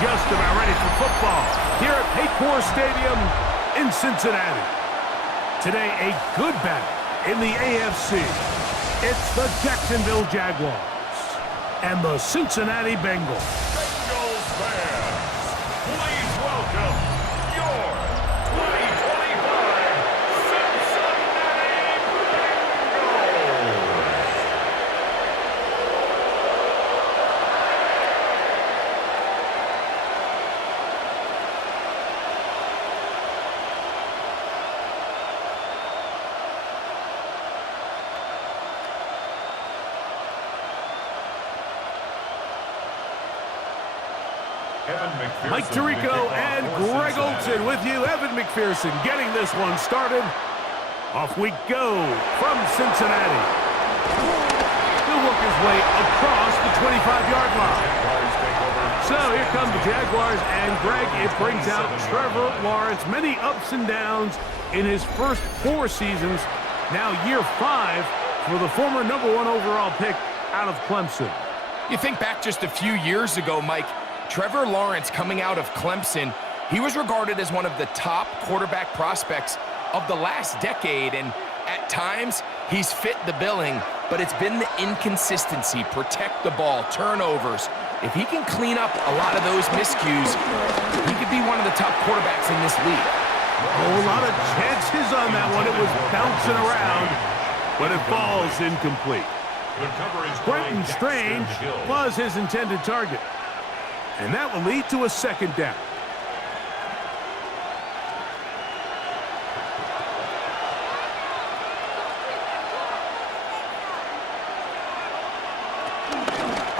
just about ready for football here at Paycor Stadium in Cincinnati. Today, a good battle in the AFC. It's the Jacksonville Jaguars and the Cincinnati Bengals. Bengals fans, please welcome your 2025 Cincinnati Bengals. Mike Tirico and Greg Olson with you. Evan McPherson getting this one started. Off we go from Cincinnati. He'll work his way across the 25-yard line. So here come the Jaguars, and Greg, it brings out Trevor Lawrence. Many ups and downs in his first 4 seasons. Now year 5 for the former #1 overall pick out of Clemson. You think back just a few years ago, Mike, Trevor Lawrence coming out of Clemson, he was regarded as one of the top quarterback prospects of the last decade, and at times he's fit the billing, but it's been the inconsistency, protect the ball, turnovers. If he can clean up a lot of those miscues, he could be one of the top quarterbacks in this league. Oh, a lot of chances on that one. It was bouncing around, but it falls incomplete. Brenton Strange was his intended target. And that will lead to a second down.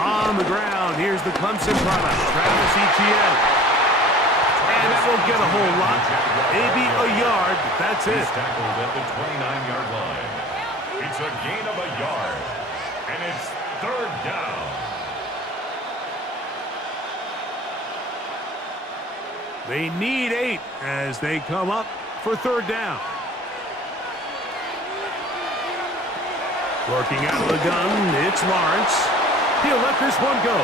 On the ground, here's the Clemson product, Travis Etienne. And that won't get a whole lot. Maybe a yard, but that's it. He's tackled at the 29-yard line. It's a gain of a yard. And it's 3rd down. They need 8 as they come up for 3rd down. Working out of the gun, it's Lawrence. He'll let this one go.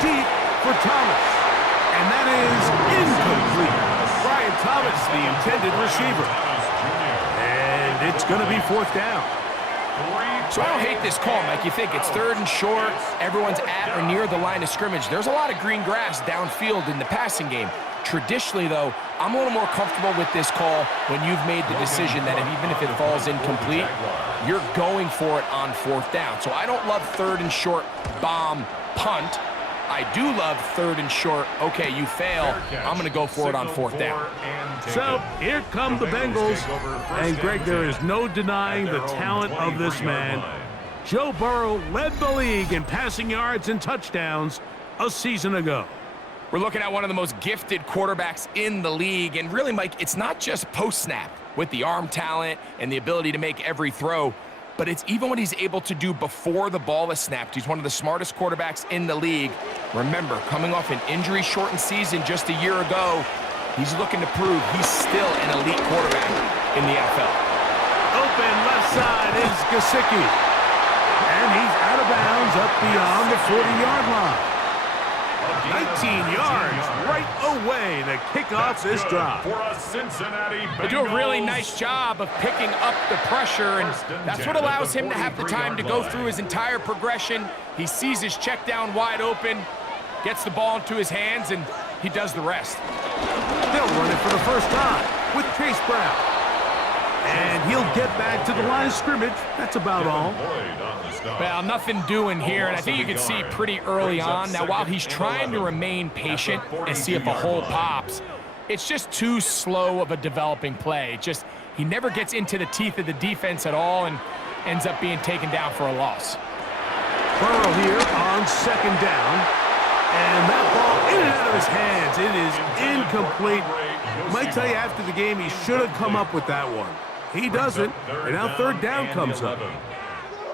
Deep for Thomas. And that is incomplete. Brian Thomas, the intended receiver. And it's going to be 4th down. So I don't hate this call, Mike. You think it's 3rd and short, everyone's at or near the line of scrimmage. There's a lot of green grass downfield in the passing game. Traditionally, though, I'm a little more comfortable with this call when you've made the decision that even if it falls incomplete, you're going for it on 4th down. So I don't love 3rd and short, bomb, punt. I do love 3rd and short, okay, you fail, I'm going to go for it on 4th down. So here come the Bengals. And, Greg, there is no denying the talent of this man. Joe Burrow led the league in passing yards and touchdowns a season ago. We're looking at one of the most gifted quarterbacks in the league. And really, Mike, it's not just post-snap with the arm talent and the ability to make every throw, but it's even what he's able to do before the ball is snapped. He's one of the smartest quarterbacks in the league. Remember, coming off an injury-shortened season just a year ago, he's looking to prove he's still an elite quarterback in the NFL. Open left side is Gesicki. And he's out of bounds up beyond the 40-yard line. 19 yards right away to kick off this drive. They do a really nice job of picking up the pressure, and that's what allows him to have the time to go through his entire progression. He sees his check down wide open, gets the ball into his hands, and he does the rest. They'll run it for the first time with Chase Brown. And he'll get back to the line of scrimmage. That's about all. Well, nothing doing here, and I think you can see pretty early on. Now, while he's trying to remain patient and see if a hole pops, it's just too slow of a developing play. He never gets into the teeth of the defense at all and ends up being taken down for a loss. Burrow here on 2nd down. And that ball in and out of his hands. It is incomplete. Might tell you after the game he should have come up with that one. He doesn't, and now 3rd down comes up.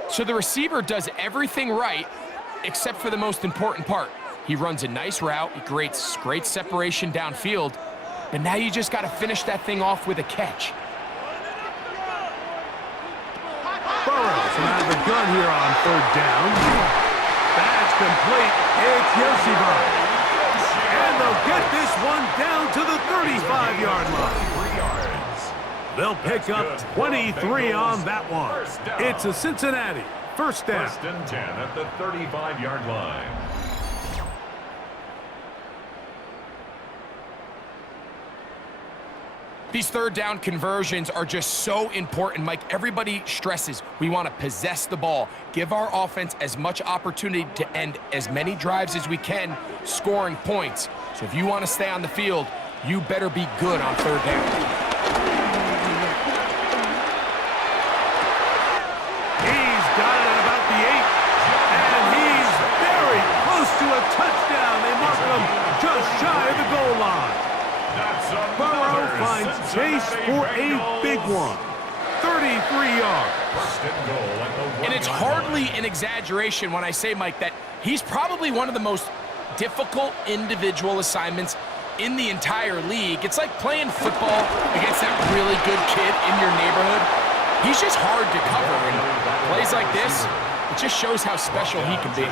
So the receiver does everything right except for the most important part. He runs a nice route, he creates great separation downfield, but now you just got to finish that thing off with a catch. Burrow from out of the gun here on 3rd down. That's complete. It's Yoshiba. And they'll get this one down to the 35-yard line. They'll pick up 23 on that one. It's a Cincinnati first down. First and 10 at the 35-yard line. These third down conversions are just so important, Mike. Everybody stresses we want to possess the ball, give our offense as much opportunity to end as many drives as we can, scoring points. So if you want to stay on the field, you better be good on third down. He's got it at about the 8, and he's very close to a touchdown. They mark him just shy of the goal line. Burrow finds chase for a big one. 33 yards. And it's hardly an exaggeration when I say, Mike, that he's probably one of the most difficult individual assignments in the entire league. It's like playing football against that really good kid in your neighborhood. He's just hard to cover, and plays like this, it just shows how special he can be.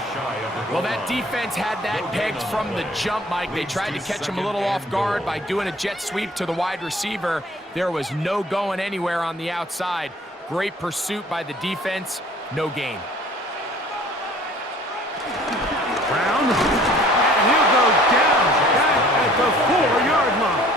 Well, that defense had that pegged from the jump, Mike. They tried to catch him a little off guard by doing a jet sweep to the wide receiver. There was no going anywhere on the outside. Great pursuit by the defense. No gain. Brown, and he'll go down back at the 4-yard line.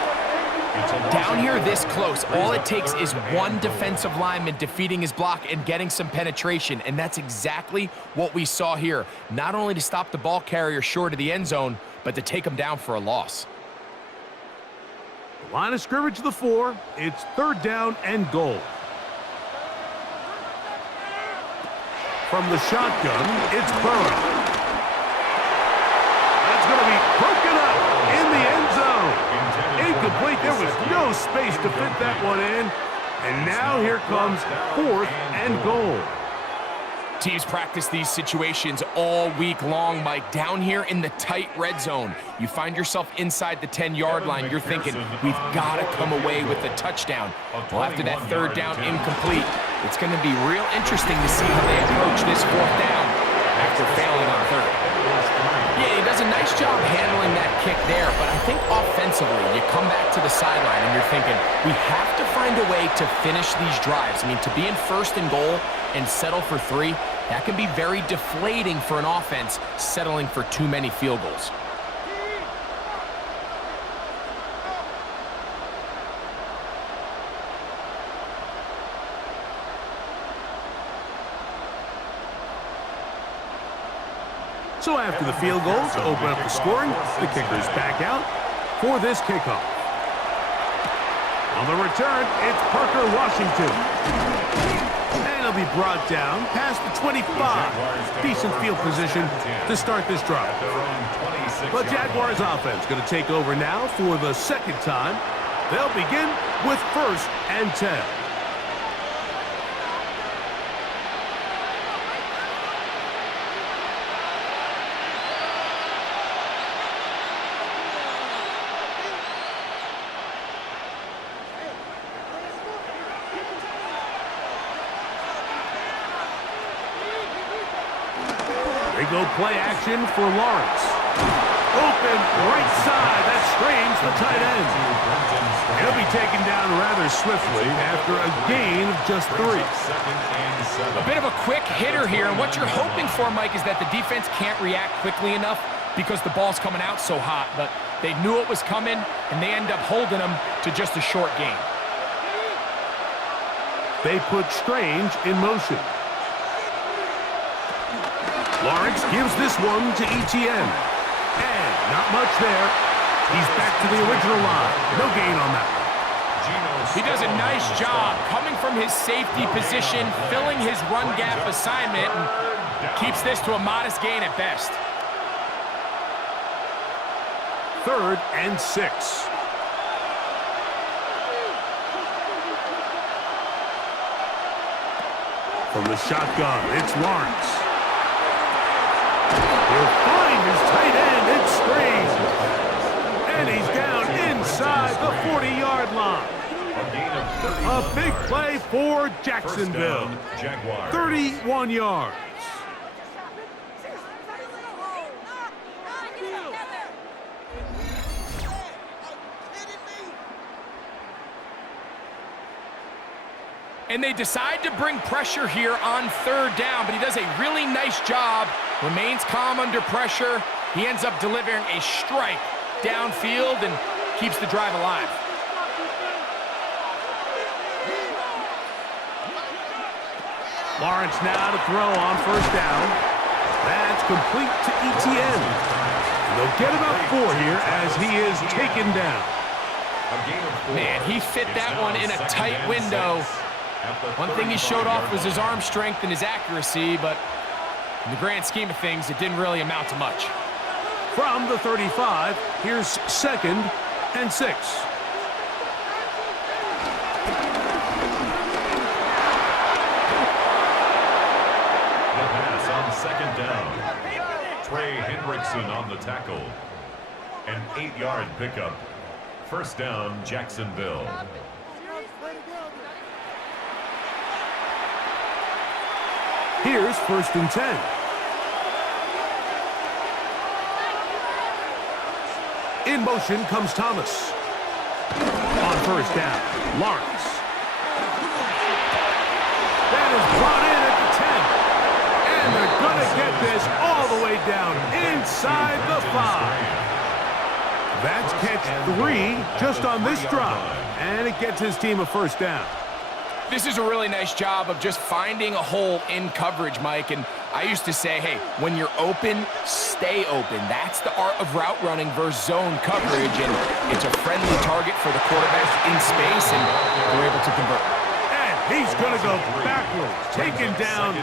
Down here this close, all it takes is one defensive lineman defeating his block and getting some penetration, and that's exactly what we saw here. Not only to stop the ball carrier short of the end zone, but to take him down for a loss. Line of scrimmage to the 4. It's third down and goal. From the shotgun, it's Burrow. That's going to be broken up in the end zone. Incomplete. There was no space to fit that one in. And now here comes fourth and goal. Teams practice these situations all week long, Mike. Down here in the tight red zone, you find yourself inside the 10-yard line. You're thinking, we've got to come away with a touchdown. Well, after that third down incomplete, it's going to be real interesting to see how they approach this fourth down after failing on third. Yeah, he does a nice job handling that kick there, but I think offensively, you come back to the sideline and you're thinking, we have to find a way to finish these drives. I mean, to be in first and goal and settle for 3, that can be very deflating for an offense settling for too many field goals. So after the field goal to open up the scoring, the kicker's back out for this kickoff. On the return, it's Parker Washington. And he'll be brought down past the 25. Decent field position to start this drive. The Jaguars offense going to take over now for the second time. They'll begin with first and 10. They go play action for Lawrence. Open right side. That strains the tight end. He'll be taken down rather swiftly after a gain of just 3. A bit of a quick hitter here, and what you're hoping for, Mike, is that the defense can't react quickly enough because the ball's coming out so hot, but they knew it was coming, and they end up holding them to just a short gain. They put Strange in motion. Lawrence gives this one to ETN. And not much there. He's back to the original line. No gain on that one. He does a nice job coming from his safety position, filling his run gap assignment, and keeps this to a modest gain at best. Third and 6. From the shotgun, it's Lawrence. He'll find his tight end. It's Strange. And he's down inside the 40-yard line. A big play for Jacksonville. 31 yards. And they decide to bring pressure here on third down, but he does a really nice job, remains calm under pressure. He ends up delivering a strike downfield and keeps the drive alive. Lawrence now to throw on first down. That's complete to ETN. And they'll get about 4 here as he is taken down. Man, he fit that one in a tight window. One thing he showed off was his arm strength and his accuracy, but in the grand scheme of things, it didn't really amount to much. From the 35, here's 2nd and 6. The pass on 2nd down. Trey Hendrickson on the tackle. An 8-yard pickup. First down, Jacksonville. Here's 1st and 10. In motion comes Thomas. On first down, Lawrence. That is brought in at the 10. And they're going to get this all the way down inside the 5. That's catch 3 just on this drive. And it gets his team a first down. This is a really nice job of just finding a hole in coverage, Mike. And I used to say, hey, when you're open, stay open. That's the art of route running versus zone coverage. And it's a friendly target for the quarterback in space, and they're able to convert. And he's going to go backwards, taken down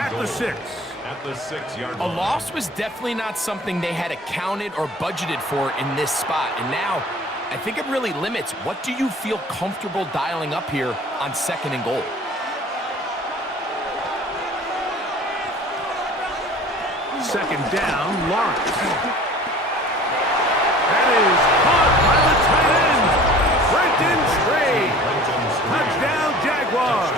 at the 6. At the 6-yard A line. loss was definitely not something they had accounted or budgeted for in this spot. And now, I think it really limits what do you feel comfortable dialing up here on 2nd and goal. Second down, Lawrence. That is caught by the tight end, Brenton Stray. Touchdown, Jaguars.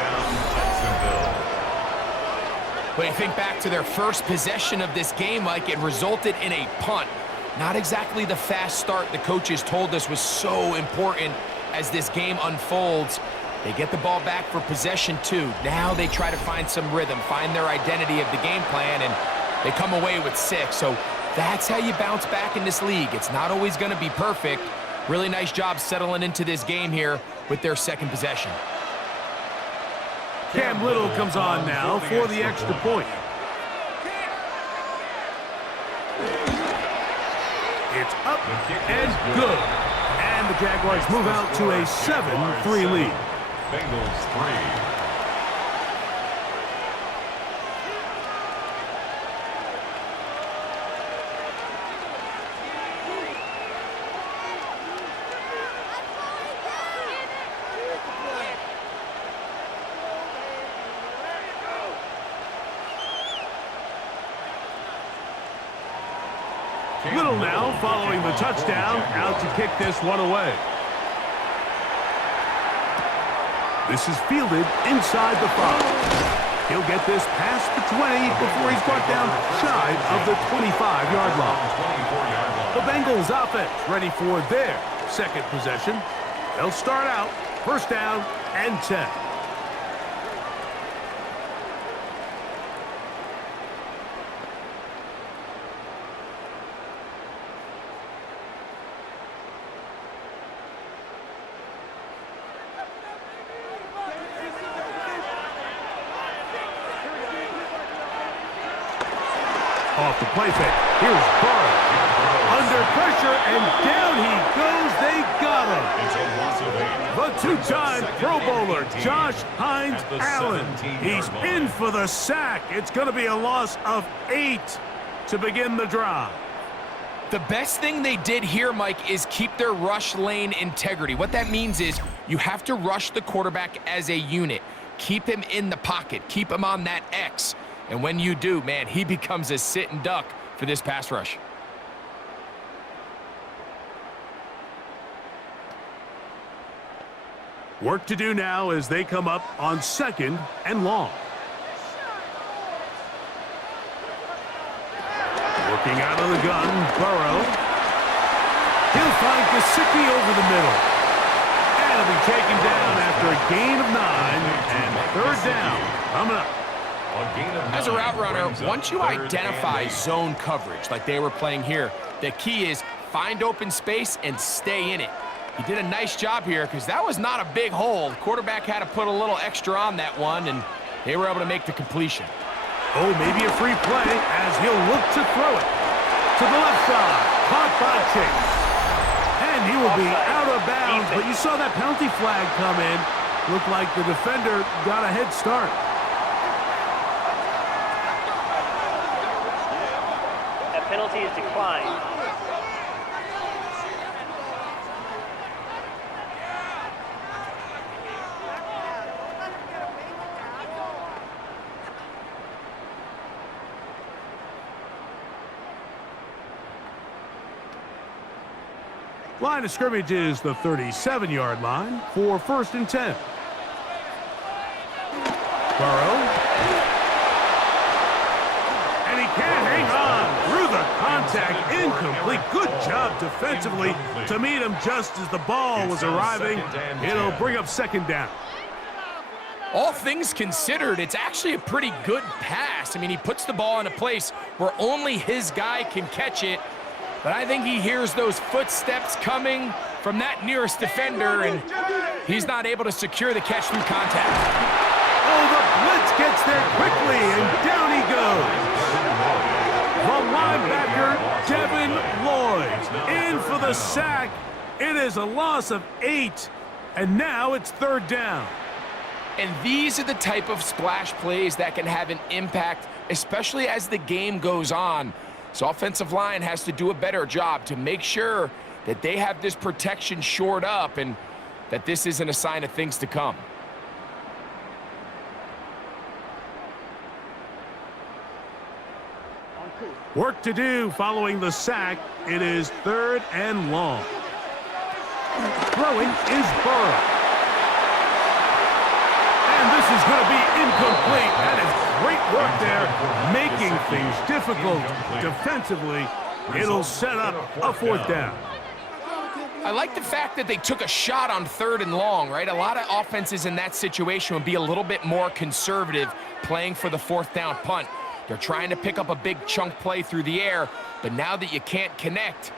When you think back to their first possession of this game, Mike, it resulted in a punt. Not exactly the fast start the coaches told us was so important as this game unfolds. They get the ball back for possession 2. Now they try to find some rhythm, find their identity of the game plan, and they come away with 6. So that's how you bounce back in this league. It's not always going to be perfect. Really nice job settling into this game here with their 2nd possession. Cam Little comes on now for the extra point. It's up and good. And the Jaguars move out to a 7-3 lead. Bengals 3. Little now following the touchdown, out to kick this one away. This is fielded inside the 5. He'll get this past the 20 before he's brought down shy of the 25-yard line. The Bengals offense ready for their 2nd possession. They'll start out first down and 10. Off the play fake. Here's Burrow. Under pressure, and down he goes. They got him. The 2-time Pro Bowler, Josh Hines Allen. He's in for the sack. It's going to be a loss of 8 to begin the drive. The best thing they did here, Mike, is keep their rush lane integrity. What that means is you have to rush the quarterback as a unit. Keep him in the pocket. Keep him on that X. And when you do, man, he becomes a sitting duck for this pass rush. Work to do now as they come up on 2nd and long. Working out of the gun, Burrow. He'll find Gesicki over the middle. And he'll be taken down after a gain of 9, and third down coming up. As a route runner, once you identify zone coverage like they were playing here, the key is find open space and stay in it. He did a nice job here because that was not a big hole. The quarterback had to put a little extra on that one, and they were able to make the completion. Oh, maybe a free play as he'll look to throw it. To the left side, caught by Chase. And he will be out of bounds, but you saw that penalty flag come in. Looked like the defender got a head start. That penalty is declined. Line of scrimmage is the 37-yard line for 1st and 10. Burrow. And he can't hang on through the contact. Incomplete. Good job defensively to meet him just as the ball was arriving. It'll bring up 2nd down. All things considered, it's actually a pretty good pass. I mean, he puts the ball in a place where only his guy can catch it. But I think he hears those footsteps coming from that nearest defender, and he's not able to secure the catch through contact. Oh, the blitz gets there quickly, and down he goes. The linebacker, Devin Lloyd, in for the sack. It is a loss of 8, and now it's 3rd down. And these are the type of splash plays that can have an impact, especially as the game goes on. So offensive line has to do a better job to make sure that they have this protection shored up and that this isn't a sign of things to come. Work to do following the sack. It is 3rd and long. Throwing is Burrow. And this is going to be incomplete. That is great work there, making things difficult defensively. It'll set up a 4th down. I like the fact that they took a shot on 3rd and long, right? A lot of offenses in that situation would be a little bit more conservative playing for the 4th down punt. They're trying to pick up a big chunk play through the air, but now that you can't connect,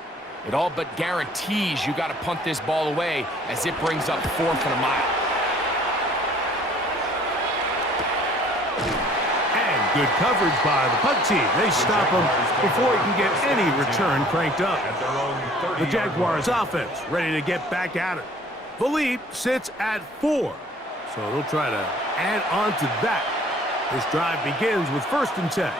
it all but guarantees you got to punt this ball away as it brings up 4th and a mile. Good coverage by the punt team. They stop him before he can get any return cranked up. The Jaguars offense ready to get back at it. Philippe sits at 4, so they'll try to add on to that. This drive begins with 1st and 10.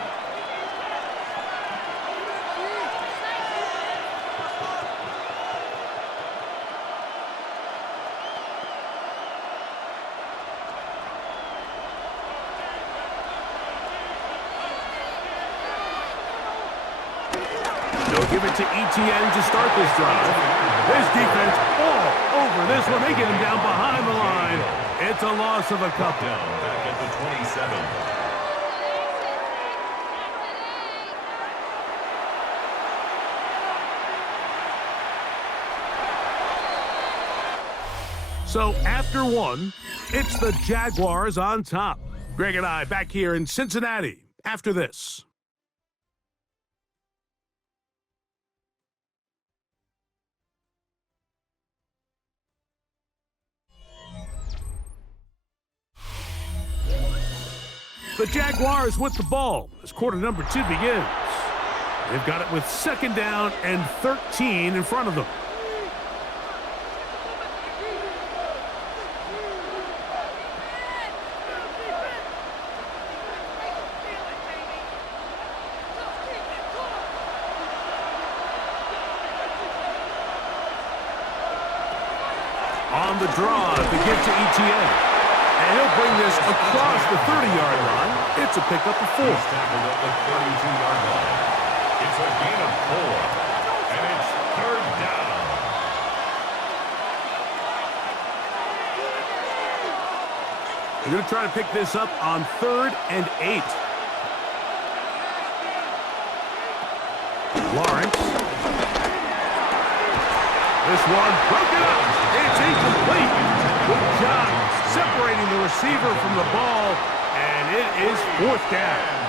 Give it to ETN to start this drive. This defense all over this one. They get him down behind the line. It's a loss of a couple. Back at the 27. So after 1, it's the Jaguars on top. Greg and I back here in Cincinnati after this. The Jaguars with the ball as quarter number 2 begins. They've got it with 2nd down and 13 in front of them. On the draw to give to ETN. And he'll bring this across the 30-yard line. It's a pickup of 4. He's tackled at the 32-yard line. It's a gain of 4. And it's 3rd down. They're going to try to pick this up on 3rd and 8. Lawrence. This one broken up. It's incomplete. Good job separating the receiver from the ball, and it is 4th down.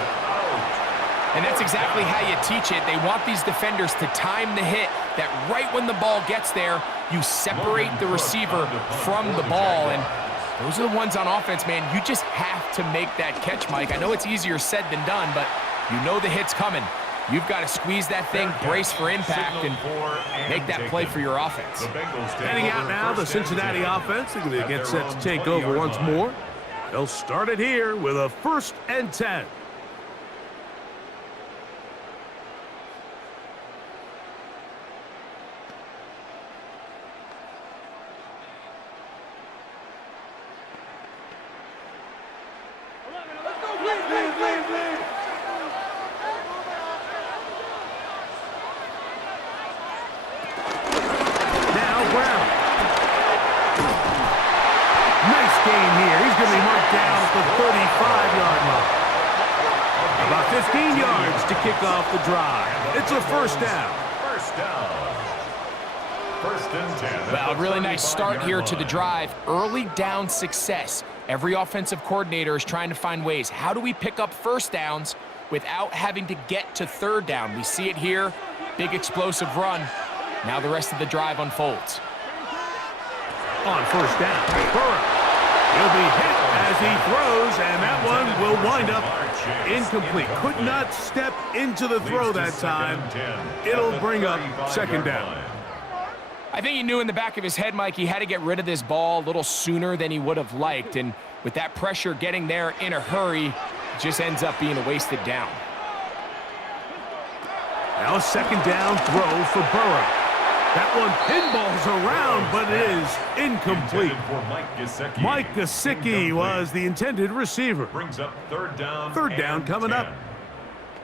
And that's exactly how you teach it. They want these defenders to time the hit, that right when the ball gets there, you separate the receiver from the ball. And those are the ones on offense, man. You just have to make that catch, Mike. I know it's easier said than done, but you know the hit's coming. You've got to squeeze that thing, brace for impact, and make that play for your offense. Heading out now, the Cincinnati offense. They're going to get set to take over once more. They'll start it here with a 1st and 10. Nice gain here. He's going to be marked down at the 35-yard line. About 15 yards to kick off the drive. It's a 1st down. 1st and 10. Well, a really nice start here to the drive. Early down success. Every offensive coordinator is trying to find ways. How do we pick up 1st downs without having to get to 3rd down? We see it here. Big explosive run. Now the rest of the drive unfolds. On 1st down, Burrow. He'll be hit as he throws, and that one will wind up incomplete. Could not step into the throw that time. It'll bring up 2nd down. I think he knew in the back of his head, Mike, he had to get rid of this ball a little sooner than he would have liked. And with that pressure getting there in a hurry, it just ends up being a wasted down. Now a 2nd down throw for Burrow. That one pinballs around, but it is incomplete. Mike Gesicki was the intended receiver. Brings up 3rd down. 3rd down coming 10. up.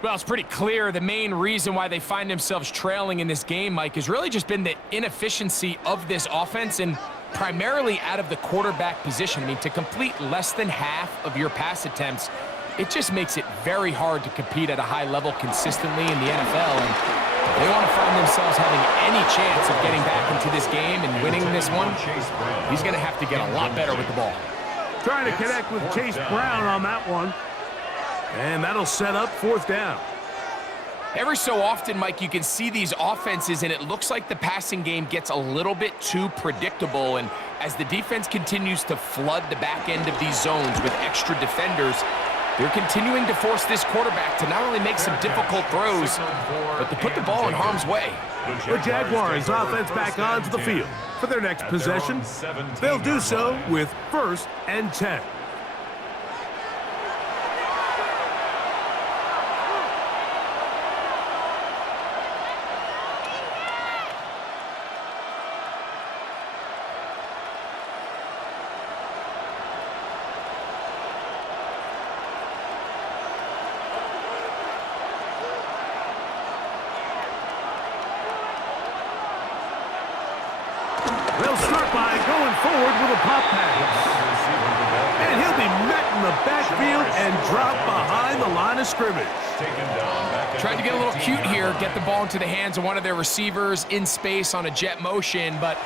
Well, it's pretty clear the main reason why they find themselves trailing in this game, Mike, has really just been the inefficiency of this offense and primarily out of the quarterback position. I mean, to complete less than half of your pass attempts, it just makes it very hard to compete at a high level consistently in the NFL. And if they want to find themselves having any chance of getting back into this game and winning this one, he's going to have to get a lot better with the ball. Trying to connect with Chase Brown on that one. And that'll set up 4th down. Every so often, Mike, you can see these offenses, and it looks like the passing game gets a little bit too predictable. And as the defense continues to flood the back end of these zones with extra defenders, they're continuing to force this quarterback to not only make some difficult throws, but to put the ball in harm's way. The Jaguars offense back onto the field for their next possession. They'll do so with 1st and 10. They'll start by going forward with a pop pass. And he'll be met in the backfield and dropped behind the line of scrimmage. Tried to get a little cute here, get the ball into the hands of one of their receivers in space on a jet motion, but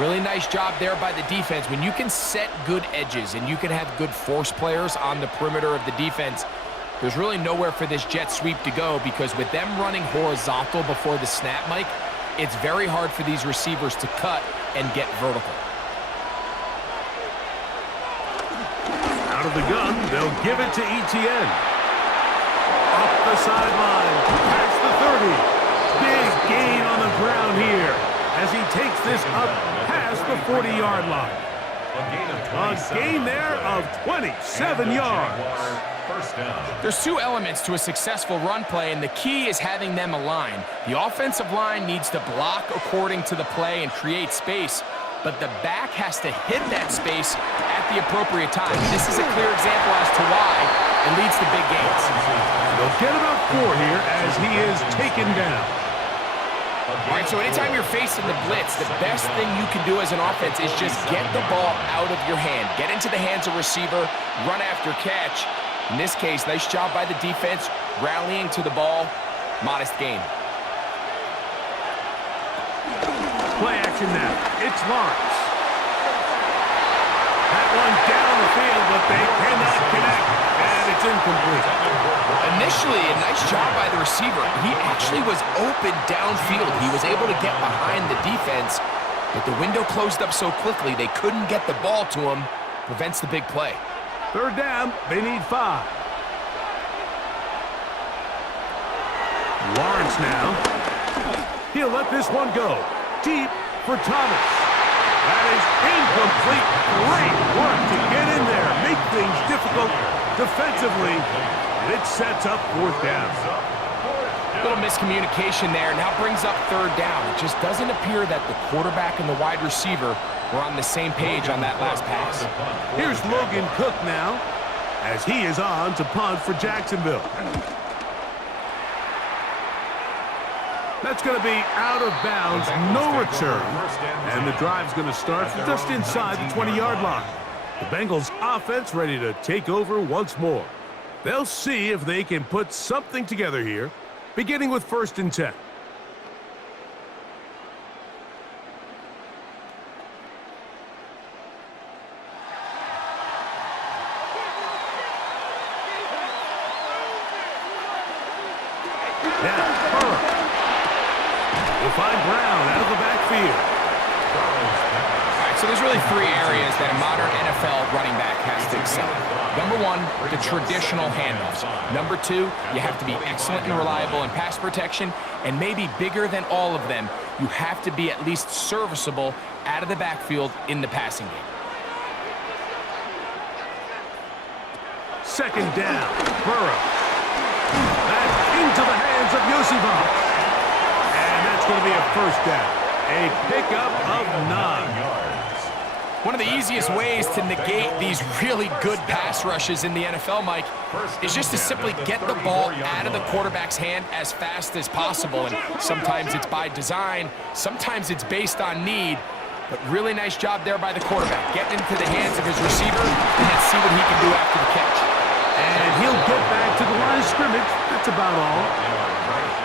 really nice job there by the defense. When you can set good edges and you can have good force players on the perimeter of the defense, there's really nowhere for this jet sweep to go, because with them running horizontal before the snap, Mike, it's very hard for these receivers to cut and get vertical. Out of the gun, they'll give it to Etienne. Up the sideline, past the 30. Big gain on the ground here as he takes this up past the 40-yard line. A gain there of 27 yards. There's two elements to a successful run play, and the key is having them aligned. The offensive line needs to block according to the play and create space, but the back has to hit that space at the appropriate time. This is a clear example as to why it leads to big gains. They'll get about 4 here as he is taken down. All right, so anytime you're facing the blitz, the best thing you can do as an offense is just get the ball out of your hand. Get into the hands of receiver, run after catch. In this case, nice job by the defense, rallying to the ball. Modest gain. Play action now. It's Lawrence. one down the field, but they cannot connect, and it's incomplete. Initially, a nice job by the receiver. He actually was open downfield. He was able to get behind the defense, but the window closed up so quickly they couldn't get the ball to him. Prevents the big play. Third down, they need 5. Lawrence now. He'll let this one go. Deep for Thomas. That is incomplete. Great work to get in there. Make things difficult defensively. And it sets up 4th down. A little miscommunication there. Now brings up 3rd down. It just doesn't appear that the quarterback and the wide receiver were on the same page on that last pass. Here's Logan Cook now as he is on to punt for Jacksonville. That's going to be out of bounds, no return. And the drive's going to start just inside the 20-yard line. The Bengals offense ready to take over once more. They'll see if they can put something together here, beginning with 1st and 10. Now, Burrow. We'll find Brown out of the backfield. All right, so there's really 3 areas that a modern NFL running back has to excel. Number 1, the traditional handoffs. Number 2, you have to be excellent and reliable in pass protection, and maybe bigger than all of them, you have to be at least serviceable out of the backfield in the passing game. 2nd down, Burrow. Back into the hands of Yosibov. And that's going to be a 1st down. A pickup of 9 yards. One of the easiest ways to negate these really good pass rushes in the NFL, Mike, is just to simply get the ball out of the quarterback's hand as fast as possible. And sometimes it's by design, sometimes it's based on need. But really nice job there by the quarterback, getting into the hands of his receiver, and let's see what he can do after the catch. And he'll get back to the line of scrimmage. That's about all.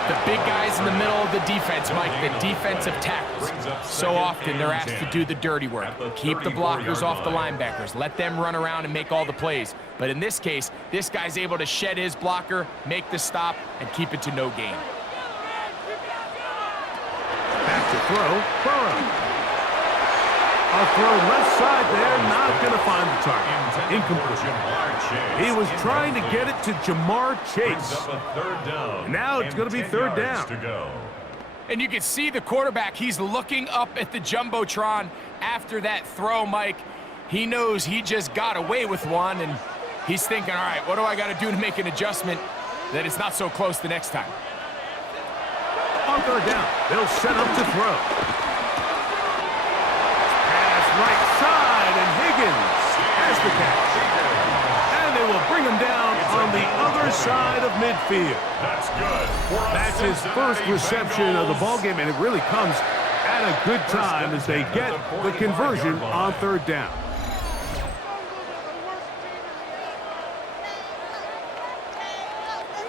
The big guys in the middle of the defense, Mike, the defensive tackles. So often they're asked to do the dirty work. Keep the blockers off the linebackers. Let them run around and make all the plays. But in this case, this guy's able to shed his blocker, make the stop, and keep it to no gain. Back to throw, Burrow. A throw left side there, not going to find the target. Incomplete. He was trying to get it to Jamar Chase. Now it's going to be 3rd down. And you can see the quarterback, he's looking up at the Jumbotron after that throw, Mike. He knows he just got away with one, and he's thinking, all right, what do I got to do to make an adjustment that it's not so close the next time? On 3rd down, they'll set up to throw. Right side, and Higgins has the catch. And they will bring him down on the other side of midfield. That's good. That's his 1st reception of the ballgame, and it really comes at a good time as they get the conversion on 3rd down.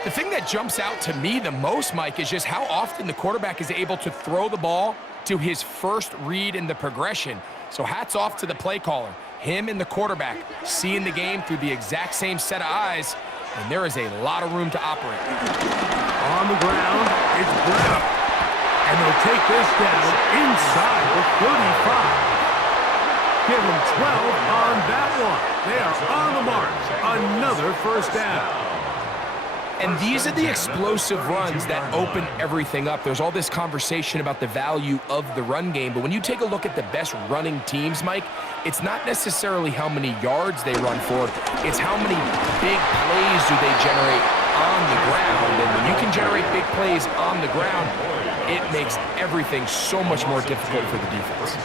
The thing that jumps out to me the most, Mike, is just how often the quarterback is able to throw the ball to his first read in the progression. So hats off to the play caller. Him and the quarterback seeing the game through the exact same set of eyes, and there is a lot of room to operate. On the ground, it's Brown. And they'll take this down inside the 35. Give them 12 on that one. They are on the march. Another 1st down. And these are the explosive runs that open everything up. There's all this conversation about the value of the run game, but when you take a look at the best running teams, Mike, it's not necessarily how many yards they run for, it's how many big plays do they generate on the ground. And when you can generate big plays on the ground, it makes everything so much more difficult for the defense.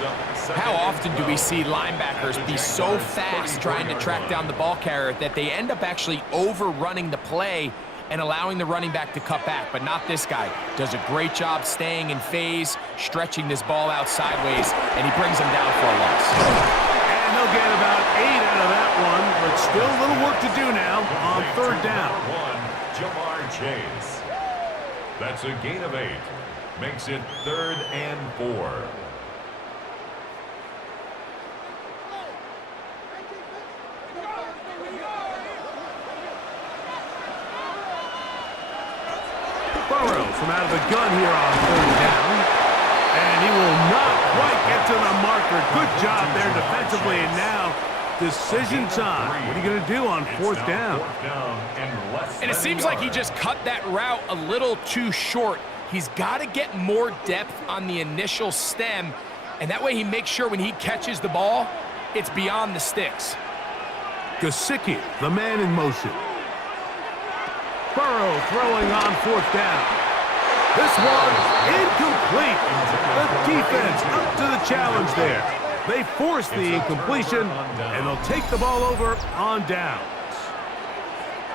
How often do we see linebackers be so fast trying to track down the ball carrier that they end up actually overrunning the play and allowing the running back to cut back? But not this guy. Does a great job staying in phase, stretching this ball out sideways, and he brings him down for a loss. And they'll get about 8 out of that one, but still a little work to do now on 3rd down. Jamar Chase. That's a gain of 8. Makes it 3rd and 4. from out of the gun here on third down. And he will not quite get to the marker. Good job there defensively. And now, decision time. What are you going to do on fourth down? And it seems like he just cut that route a little too short. He's got to get more depth on the initial stem, and that way he makes sure when he catches the ball, it's beyond the sticks. Gesicki, the man in motion. Burrow throwing on fourth down. This one incomplete. The defense up to the challenge there. They force the incompletion, and they'll take the ball over on downs.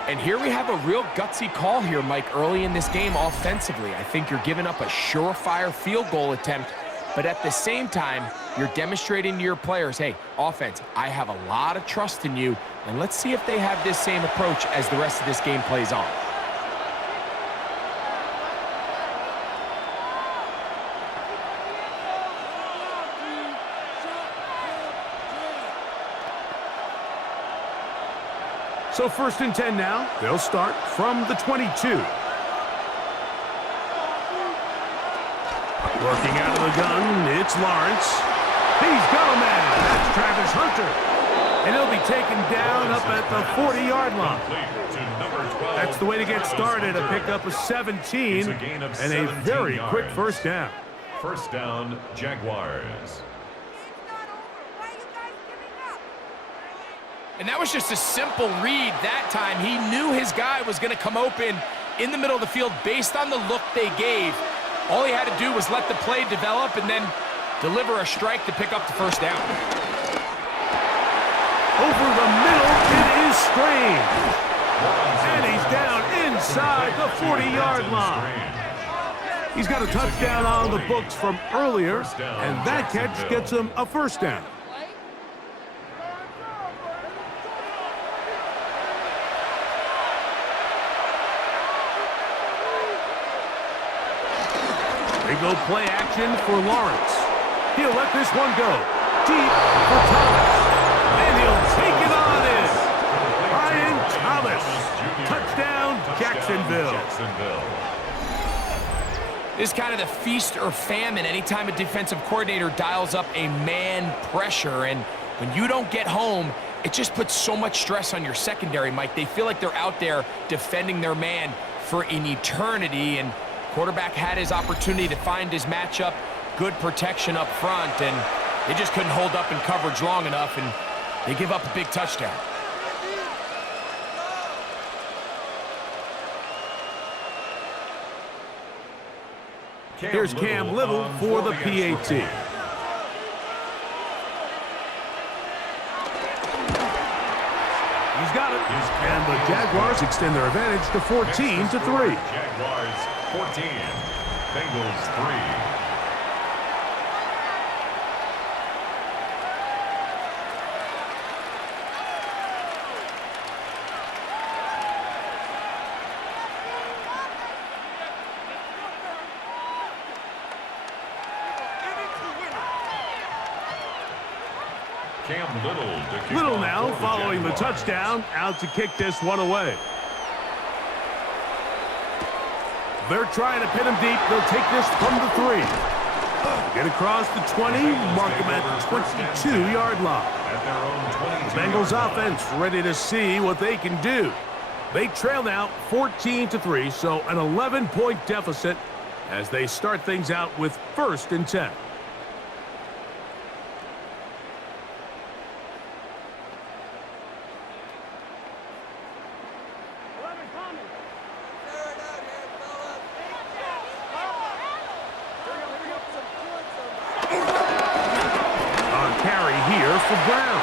And here we have a real gutsy call here, Mike, early in this game offensively. I think you're giving up a surefire field goal attempt, but at the same time, you're demonstrating to your players, hey, offense, I have a lot of trust in you, and let's see if they have this same approach as the rest of this game plays on. So 1st and 10 now. They'll start from the 22. Working out of the gun, it's Lawrence. He's got a man. That's Travis Hunter. And he'll be taken down up at the 40-yard line. That's the way to get started. A pickup of 17 and a very quick first down. First down, Jaguars. And that was just a simple read that time. He knew his guy was going to come open in the middle of the field based on the look they gave. All he had to do was let the play develop and then deliver a strike to pick up the first down. Over the middle, it is Strange. And he's down inside the 40-yard line. He's got a touchdown on the books from earlier, and that catch gets him a first down. They go play action for Lawrence. He'll let this one go. Deep for Thomas. And he'll take it on in. Brian Thomas. Touchdown, Jacksonville. This is kind of the feast or famine anytime a defensive coordinator dials up a man pressure. And when you don't get home, it just puts so much stress on your secondary, Mike. They feel like they're out there defending their man for an eternity. And quarterback had his opportunity to find his matchup, good protection up front, and they just couldn't hold up in coverage long enough, and they give up a big touchdown. Here's Cam Little for the PAT. He's got it. And the Jaguars extend their advantage to 14-3. Jaguars 14, Bengals 3. Cam Little now following the touchdown, out to kick this one away. They're trying to pin him deep. They'll take this from the 3. Get across the 20, mark him at the 22-yard line. The Bengals offense ready to see what they can do. They trail now 14-3, so an 11-point deficit as they start things out with 1st and 10. For Brown.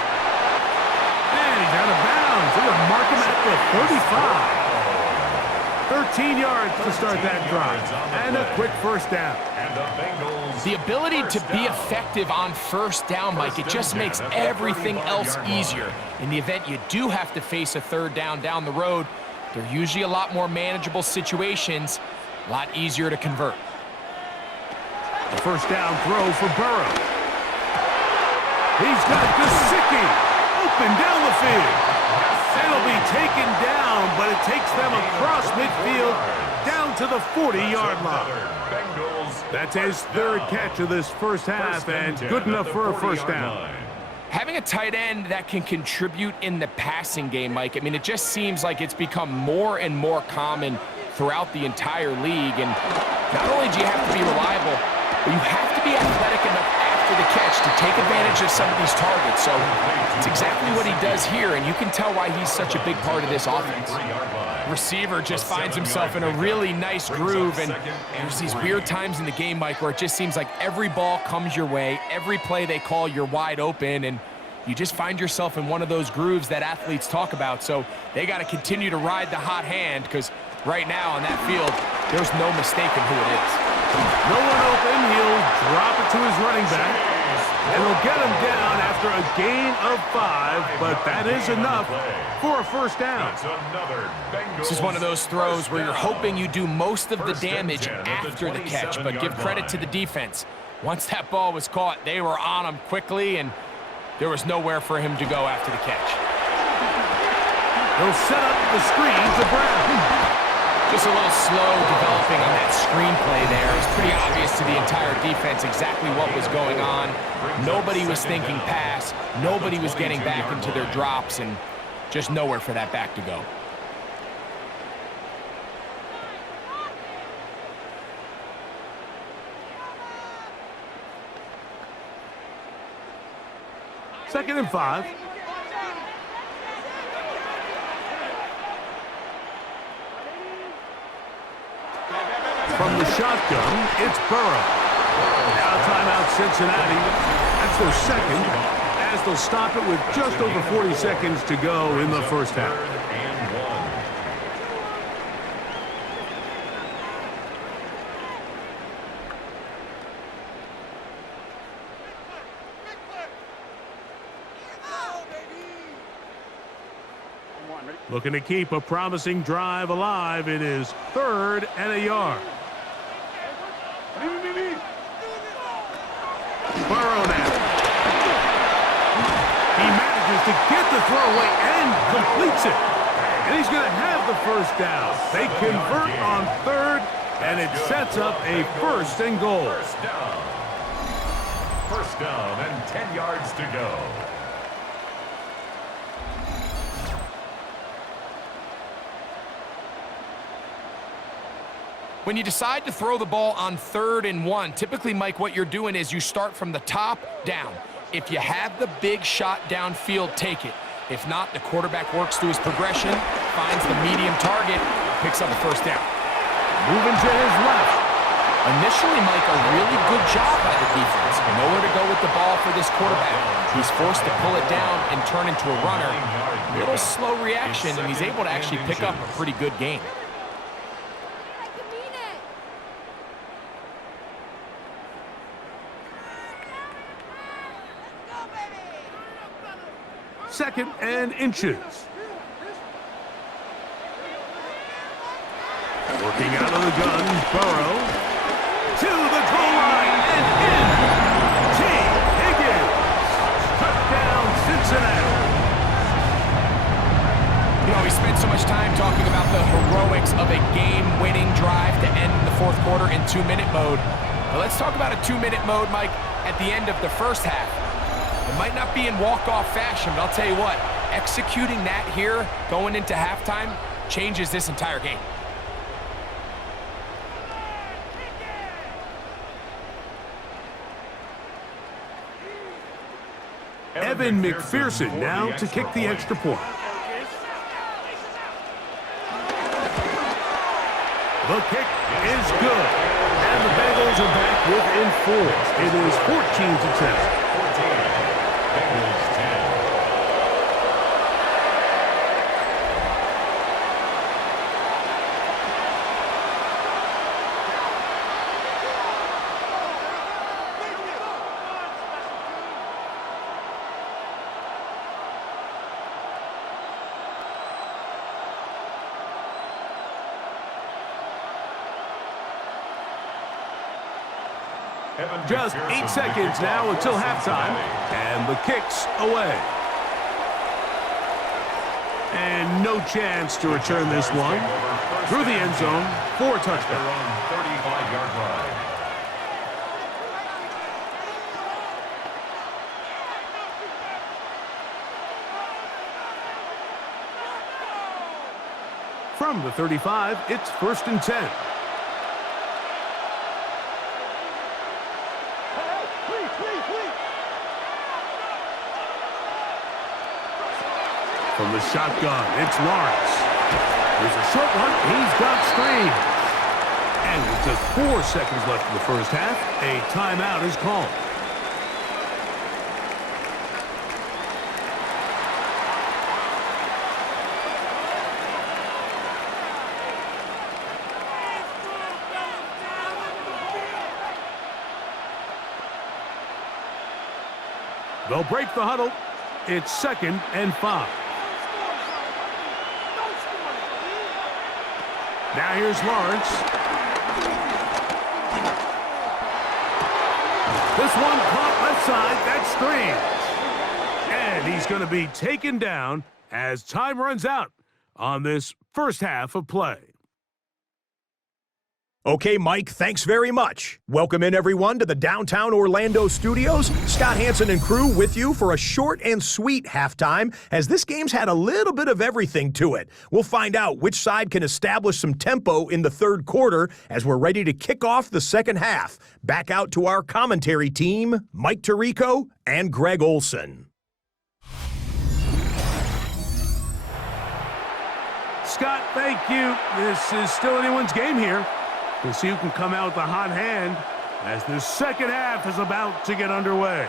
And he's out of bounds. They're going to mark him at the 35. 13 yards to start that drive. And a quick first down. The ability to be effective on first down, Mike, it just makes everything else easier. In the event you do have to face a third down the road, they're usually a lot more manageable situations, a lot easier to convert. The first down throw for Burrow. He's got Gesicki, open down the field. It'll be taken down, but it takes them across midfield down to the 40-yard line. That's his third catch of this first half, and good enough for a first down. Having a tight end that can contribute in the passing game, Mike, I mean, it just seems like it's become more and more common throughout the entire league. And not only do you have to be reliable, but you have to be athletic enough after the catch to take advantage of some of these targets. So it's exactly what he does here, and you can tell why he's such a big part of this offense. Receiver just finds himself in a really nice groove, and there's these weird times in the game, Mike, where it just seems like every ball comes your way, every play they call, you're wide open, and you just find yourself in one of those grooves that athletes talk about. So they got to continue to ride the hot hand, because right now on that field, there's no mistaking who it is. No one open, he'll drop it to his running back, and he'll get him down after a gain of 5, but that is enough for a first down. This is one of those throws where you're hoping you do most of the damage after the catch, but give credit to the defense. Once that ball was caught, they were on him quickly, and there was nowhere for him to go after the catch. He'll set up the screen to Brown. Just a little slow developing on that screenplay there. It's pretty obvious to the entire defense exactly what was going on. Nobody was thinking pass. Nobody was getting back into their drops, and just nowhere for that back to go. Second and 5. From the shotgun, it's Burrow. Now timeout Cincinnati. That's their second, as they'll stop it with just over 40 seconds to go in the first half. Looking to keep a promising drive alive. It is 3rd and a yard. Burrow now. He manages to get the throw away and completes it. And he's going to have the first down. They convert on 3rd, and it sets up a 1st and goal. First down and 10 yards to go. When you decide to throw the ball on 3rd and 1, typically, Mike, what you're doing is you start from the top down. If you have the big shot downfield, take it. If not, the quarterback works through his progression, finds the medium target, picks up a first down. Moving to his left. Initially, Mike, a really good job by the defense. Nowhere to go with the ball for this quarterback. He's forced to pull it down and turn into a runner. A little slow reaction, and he's able to actually pick up a pretty good gain. Second and inches. Working out of the gun, Burrow to the goal line and in. T. Higgins. Touchdown, Cincinnati. You know, we spent so much time talking about the heroics of a game-winning drive to end the 4th quarter in 2-minute mode. But let's talk about a 2-minute mode, Mike, at the end of the first half. It might not be in walk-off fashion, but I'll tell you what, executing that here, going into halftime, changes this entire game. Evan McPherson now to kick the extra point. The kick is good. And the Bengals are back within 4. It is 14-10. Bengals 10. Just 8 seconds now until halftime, and the kick's away. And no chance to return this one. Through the end zone for a touchdown. 35-yard line. From the 35, it's 1st and 10. From the shotgun, it's Lawrence. There's a short one. He's got Strange. And with just 4 seconds left in the first half, a timeout is called. They'll break the huddle. It's 2nd and 5. Now here's Lawrence. This one caught left side. That's Strange. And he's going to be taken down as time runs out on this first half of play. Okay, Mike, thanks very much. Welcome in, everyone, to the downtown Orlando studios. Scott Hansen and crew with you for a short and sweet halftime, as this game's had a little bit of everything to it. We'll find out which side can establish some tempo in the third quarter as we're ready to kick off the second half. Back out to our commentary team, Mike Tirico and Greg Olson. Scott, thank you. This is still anyone's game here. We'll see who can come out with a hot hand as the second half is about to get underway.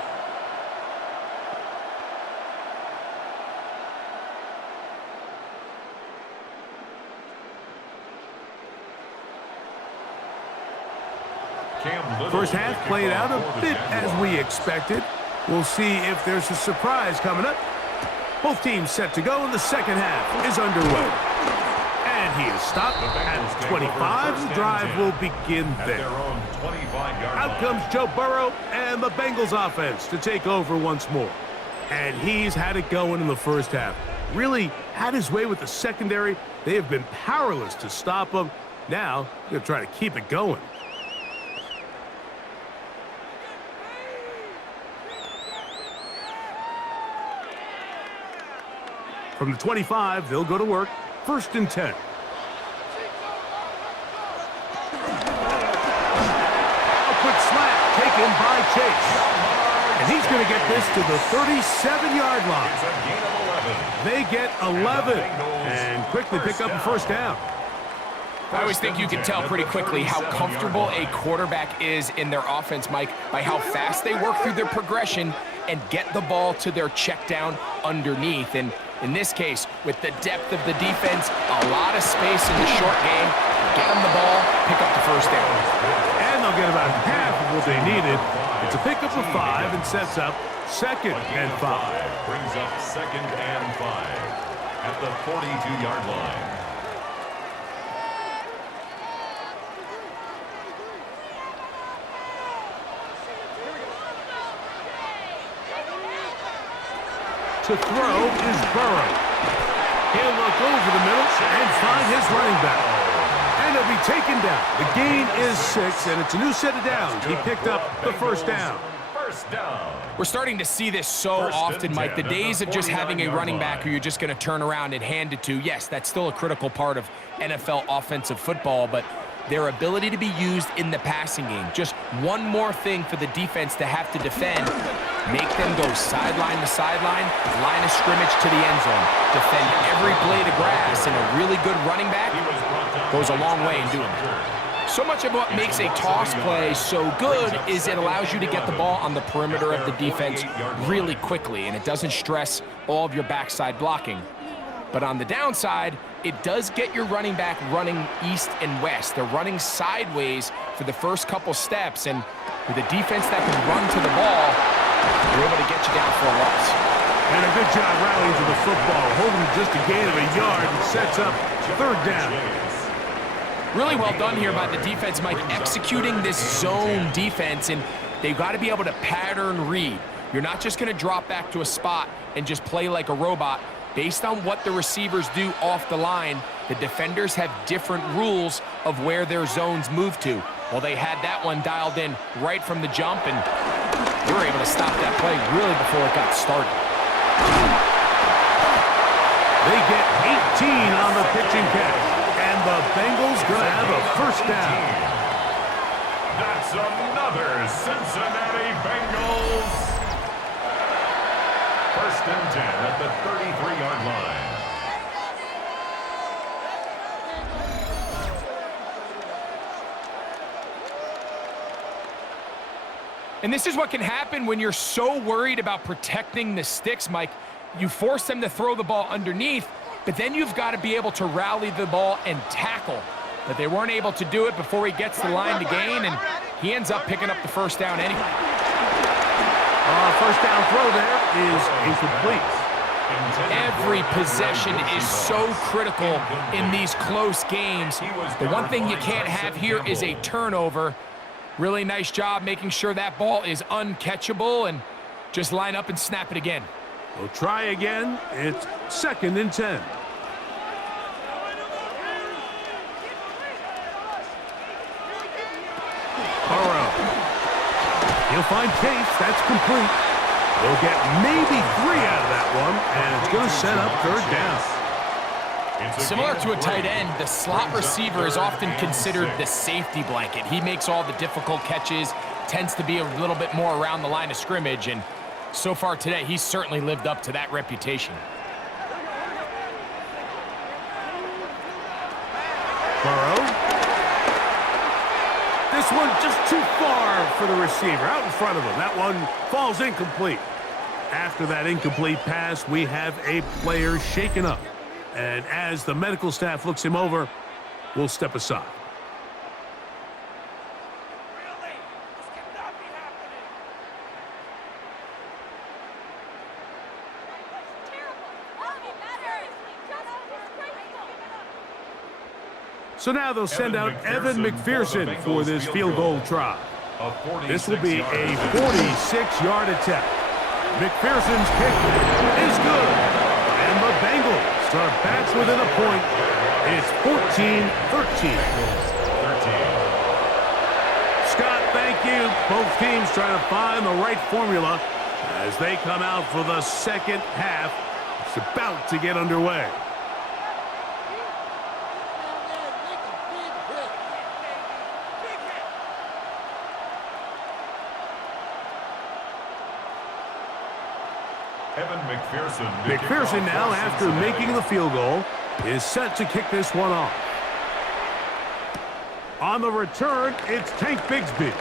First half played out a bit as we expected. We'll see if there's a surprise coming up. Both teams set to go, and the second half is underway. And he is stopped at 25. The drive will begin there. Out comes Joe Burrow and the Bengals offense to take over once more. And he's had it going in the first half. Really had his way with the secondary. They have been powerless to stop him. Now, they're going to try to keep it going. From the 25, they'll go to work. 1st and 10. Taken by Chase. And he's going to get this to the 37-yard line. They get 11 and quickly pick up the first down. I always think you can tell pretty quickly how comfortable a quarterback is in their offense, Mike, by how fast they work through their progression and get the ball to their check down underneath. And in this case, with the depth of the defense, a lot of space in the short game, get them the ball, pick up the first down. And they'll get about half of what they needed. It's a pickup of 5 and sets up 2nd and 5. Brings up 2nd and 5 at the 42-yard line. To throw is Burrow. He'll look over the middle and find his running back. And he'll be taken down. The gain is 6, and it's a new set of downs. He picked up the first down. We're starting to see this so often, Mike. The days of just having a running back who you're just going to turn around and hand it to, yes, that's still a critical part of NFL offensive football, but their ability to be used in the passing game, just one more thing for the defense to have to defend, make them go sideline to sideline, line of scrimmage to the end zone, defend every blade of grass, and a really good running back goes a long way in doing that. So much of what makes a toss play so good is it allows you to get the ball on the perimeter of the defense really quickly, and it doesn't stress all of your backside blocking. But on the downside, it does get your running back running east and west. They're running sideways for the first couple steps, and with a defense that can run to the ball, they're able to get you down for a loss. And a good job rallying to the football, holding just a gain of a yard and sets up 3rd down. Really well done here by the defense, Mike, executing this zone defense, and they've got to be able to pattern read. You're not just going to drop back to a spot and just play like a robot. based on what the receivers do off the line, the defenders have different rules of where their zones move to. Well, they had that one dialed in right from the jump, and they were able to stop that play really before it got started. They get 18 on the pitching catch, and the Bengals going to have a first down. That's another Cincinnati Bengals. First and 10 at the 33-yard line. And this is what can happen when you're so worried about protecting the sticks, Mike. You force them to throw the ball underneath, but then you've got to be able to rally the ball and tackle. But they weren't able to do it before he gets the line to gain, and he ends up picking up the first down anyway. First down throw there is incomplete. Every possession is so critical in these close games. The one thing you can't have here is a turnover. Really nice job making sure that ball is uncatchable, and just line up and snap it again. We'll try again. It's 2nd and 10. Burrow. He'll find Case. That's complete. They'll get maybe 3 out of that one, and it's going to set up 3rd down. Similar to a tight end, the slot receiver is often considered the safety blanket. He makes all the difficult catches, tends to be a little bit more around the line of scrimmage, and so far today, he's certainly lived up to that reputation. Burrow. This one just too far for the receiver, out in front of him. That one falls incomplete. After that incomplete pass, we have a player shaken up. And as the medical staff looks him over, we'll step aside. So now they'll send out Evan McPherson for this field goal try. This will be a 46-yard attempt. McPherson's kick is good. And the Bengals are back within a point. It's 14-13. Scott, thank you. Both teams trying to find the right formula as they come out for the second half. It's about to get underway. McPherson now, after making the field goal, is set to kick this one off. On the return, it's Tank Bigsby.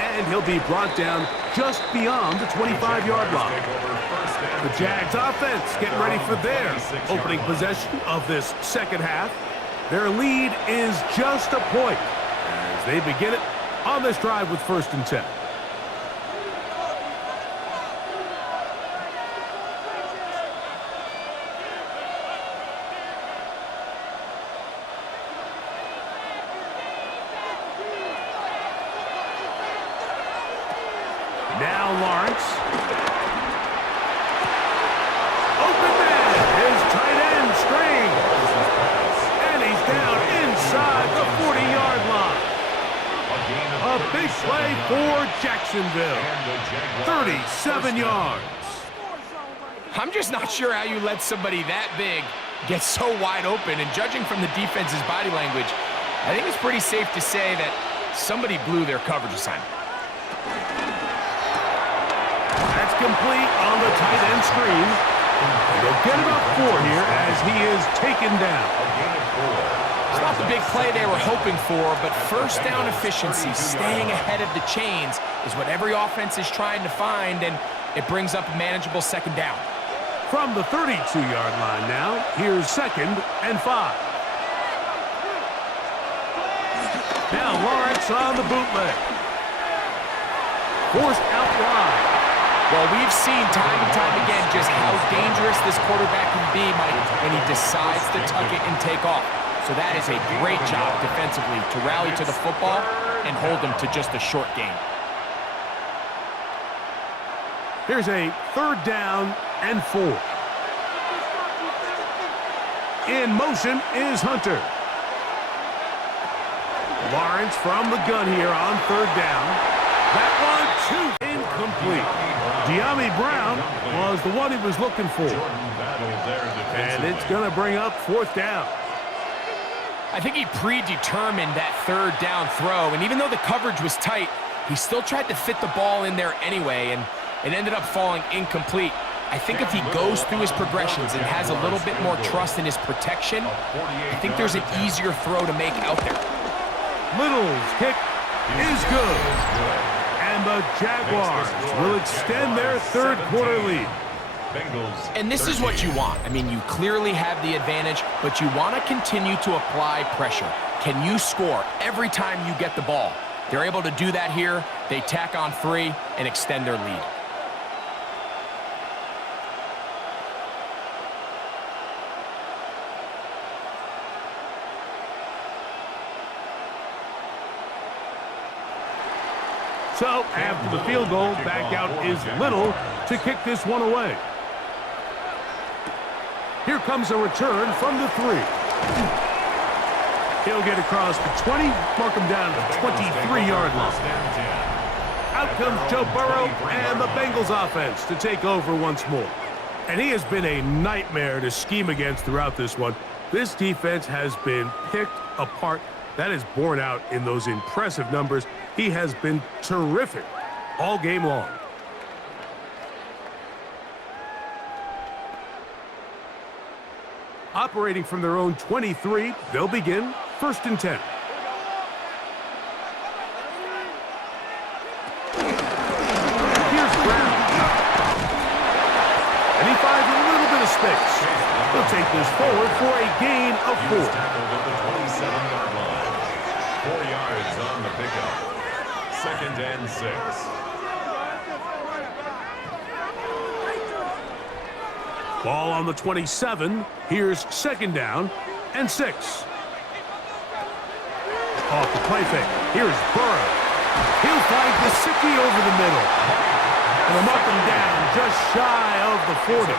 And he'll be brought down just beyond the 25-yard line. The Jags offense getting ready for their opening possession of this second half. Their lead is just a point as they begin it on this drive with 1st and 10. Now Lawrence. Open man. His tight end string. And he's down inside the 40-yard line. A big play for Jacksonville. 37 yards. I'm just not sure how you let somebody that big get so wide open. And judging from the defense's body language, I think it's pretty safe to say that somebody blew their coverage assignment. That's complete on the tight end screen. And they'll get about 4 here as he is taken down. It's not the big play they were hoping for, but first down efficiency, staying ahead of the chains, is what every offense is trying to find, and it brings up a manageable second down. From the 32-yard line now, here's 2nd and 5. Now Lawrence on the bootleg. Forced out wide. Well, we've seen time and time again just how dangerous this quarterback can be, Mike, when he decides to tuck it and take off. So that is a great job defensively to rally to the football and hold them to just a short gain. Here's a 3rd down and 4. In motion is Hunter. Lawrence from the gun here on third down. That one, too, incomplete. De'Ami Brown was the one he was looking for. And it's going to bring up fourth down. I think he predetermined that third down throw, and even though the coverage was tight, he still tried to fit the ball in there anyway, and it ended up falling incomplete. I think if he goes through his progressions and has a little bit more trust in his protection, I think there's an easier throw to make out there. Little's kick is good. And the Jaguars will extend their third quarter lead. And this is what you want. I mean, you clearly have the advantage, but you want to continue to apply pressure. Can you score every time you get the ball? They're able to do that here. They tack on 3 and extend their lead. So, after the field goal, back out is Little to kick this one away. Here comes a return from the 3. He'll get across the 20, mark him down to the 23-yard line. Out comes Joe Burrow and the Bengals offense to take over once more. And he has been a nightmare to scheme against throughout this one. This defense has been picked apart. That is borne out in those impressive numbers. He has been terrific all game long. Operating from their own 23, they'll begin 1st and 10. Here's Brown. And he finds a little bit of space. He'll take this forward for a gain of 4. Tackled at the 27-yard line. 4 yards on the pickup. 2nd and 6. Ball on the 27. Here's 2nd down and 6. Off the play fake. Here's Burrow. He'll find Gesicki over the middle. And he'll mark him down just shy of the 40.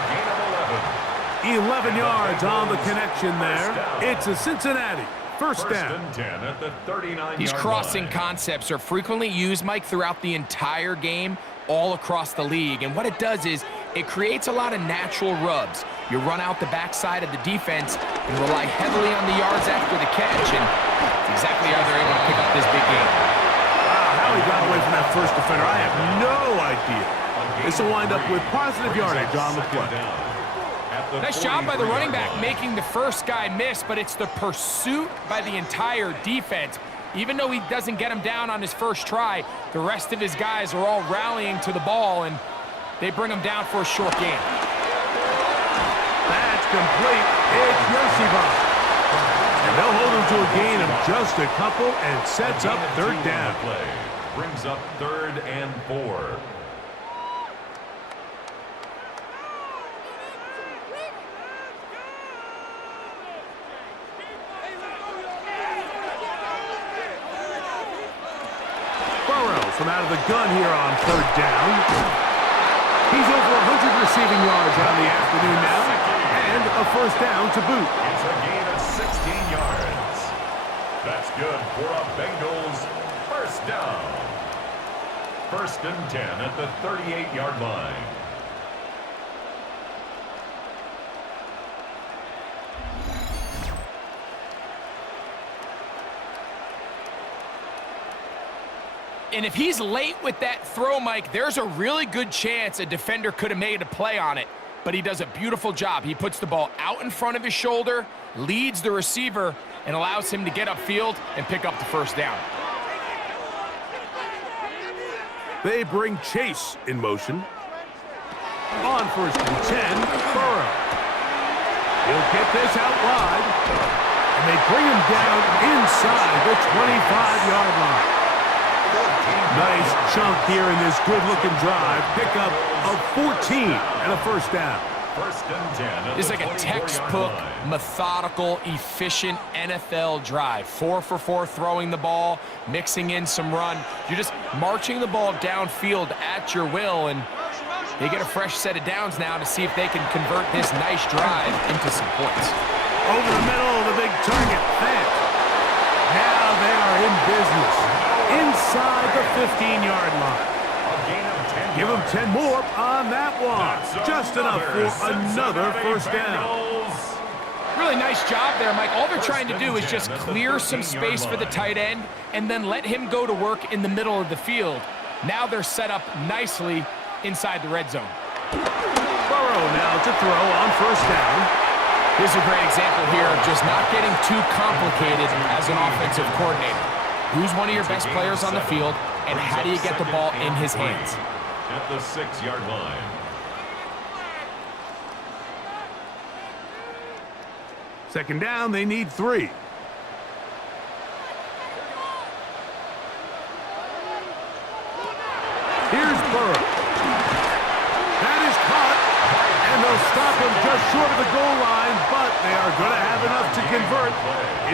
11 yards on the connection there. It's a Cincinnati. First down. And 10 at the 39-yard These crossing line. concepts are frequently used, Mike, throughout the entire game, all across the league. And what it does is it creates a lot of natural rubs. You run out the backside of the defense and rely heavily on the yards after the catch, and it's exactly how they're able to pick up this big game. Wow, how he got away from that first defender, I have no idea. This will wind up with positive yardage on the play. Nice job by the running back making the first guy miss, but it's the pursuit by the entire defense. Even though he doesn't get him down on his first try, the rest of his guys are all rallying to the ball, and they bring him down for a short gain. That's complete. It's Yoshiba. And they'll hold him to a gain of just a couple and sets up 3rd down. Brings up 3rd and 4. From out of the gun here on 3rd down. He's over 100 receiving yards on the afternoon now, and a 1st down to boot. It's a gain of 16 yards. That's good for a Bengals 1st down. 1st and 10 at the 38-yard line. And if he's late with that throw, Mike, there's a really good chance a defender could have made a play on it. But he does a beautiful job. He puts the ball out in front of his shoulder, leads the receiver, and allows him to get upfield and pick up the 1st down. They bring Chase in motion. On 1st and 10, Burrow. He'll get this out wide. And they bring him down inside the 25-yard line. Nice chunk here in this good-looking drive. Pickup of 14 and a 1st down. 1st and 10. This is like a textbook, methodical, efficient NFL drive. 4 for 4 throwing the ball, mixing in some run. You're just marching the ball downfield at your will, and they get a fresh set of downs now to see if they can convert this nice drive into some points. Over the middle, the big target. Thanks. Now they are in business. Inside the 15-yard line. Give them 10 more on that one. Just enough for another first down. Really nice job there, Mike. All they're trying to do is just clear some space for the tight end and then let him go to work in the middle of the field. Now they're set up nicely inside the red zone. Burrow now to throw on first down. Here's a great example here of just not getting too complicated as an offensive coordinator. Who's one of your best players on the field, and how do you get the ball in his hands? At the 6-yard line. Second down, they need 3. Here's Burrow. That is caught, and they'll stop him just short of the goal line, but they are going to have enough to convert.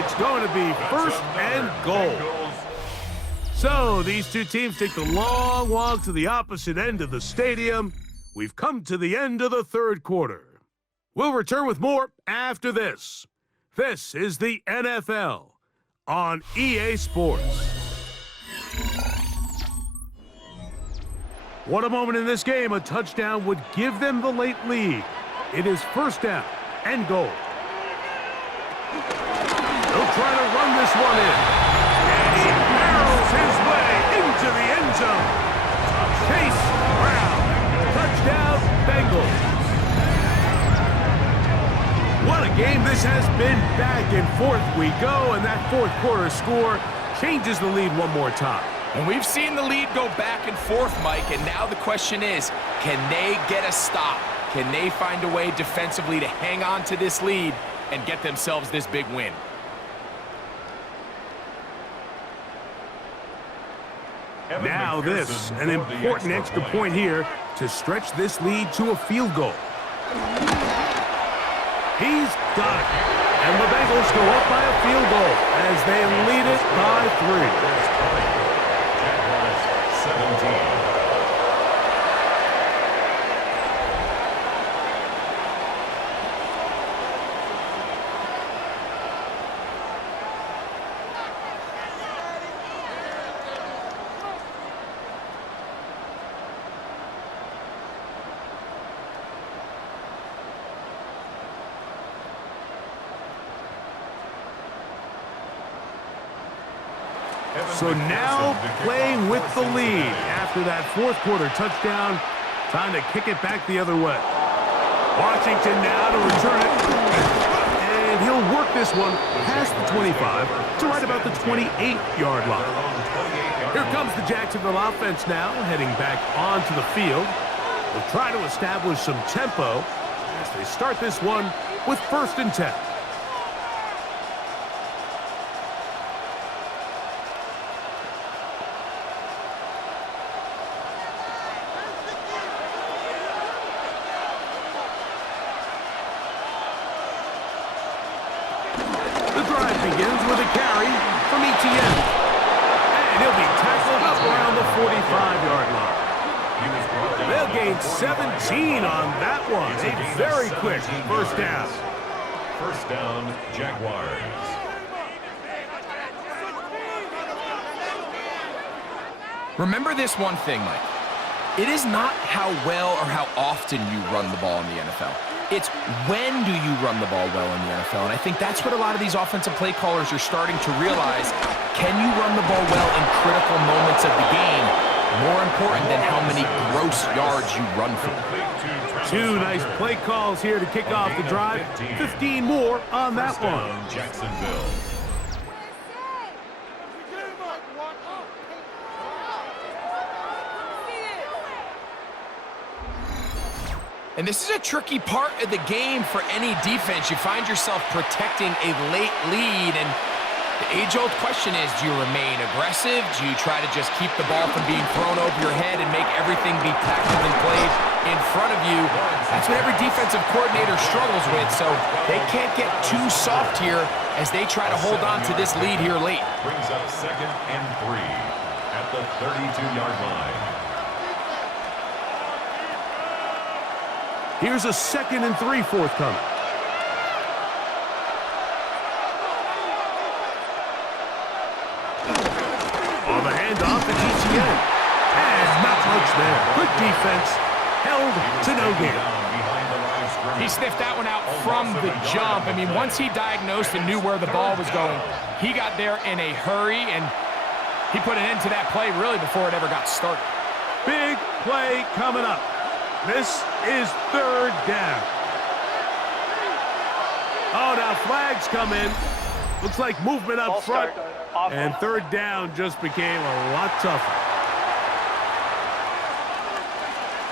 It's going to be first and goal. So these two teams take the long walk to the opposite end of the stadium. We've come to the end of the third quarter. We'll return with more after this. This is the NFL on EA Sports. What a moment in this game. A touchdown would give them the late lead. It is first down and goal. They'll try to run this one in. And he barrels his way into the end zone. Chase Brown. Touchdown, Bengals. What a game this has been. Back and forth we go, and that fourth quarter score changes the lead one more time. And we've seen the lead go back and forth, Mike, and now the question is, can they get a stop? Can they find a way defensively to hang on to this lead and get themselves this big win? Now this, an important extra point here to stretch this lead to a field goal. He's got it. And the Bengals go up by a field goal as they lead it by 3. Jaguars 17. So now playing with the lead after that fourth quarter touchdown. Time to kick it back the other way. Washington now to return it. And he'll work this one past the 25 to right about the 28-yard line. Here comes the Jacksonville offense now, heading back onto the field. They'll try to establish some tempo as they start this one with first and 10. Begins with a carry from ETN. And he'll be tackled up around the 45-yard line. They'll gain 17 on that one. A very quick first down. First down, Jaguars. Remember this one thing, Mike. It is not how well or how often you run the ball in the NFL. It's when do you run the ball well in the NFL, and I think that's what a lot of these offensive play callers are starting to realize. Can you run the ball well in critical moments of the game? More important than how many gross yards you run for. Two nice play calls here to kick off the drive. 15 more on that one. Jacksonville. And this is a tricky part of the game for any defense. You find yourself protecting a late lead, and the age-old question is, do you remain aggressive? Do you try to just keep the ball from being thrown over your head and make everything be tackled and played in front of you? That's what every defensive coordinator struggles with, so they can't get too soft here as they try to hold on to this lead here late. Brings up second and 3 at the 32-yard line. Here's a 2nd and 3 forthcoming. there. Good defense, held to no gain. He sniffed that one out from the jump. I mean, once he diagnosed and knew where the ball was going, he got there in a hurry, and he put an end to that play really before it ever got started. Big play coming up. This is third down. Oh, now flags come in. Looks like movement up front. And third down just became a lot tougher.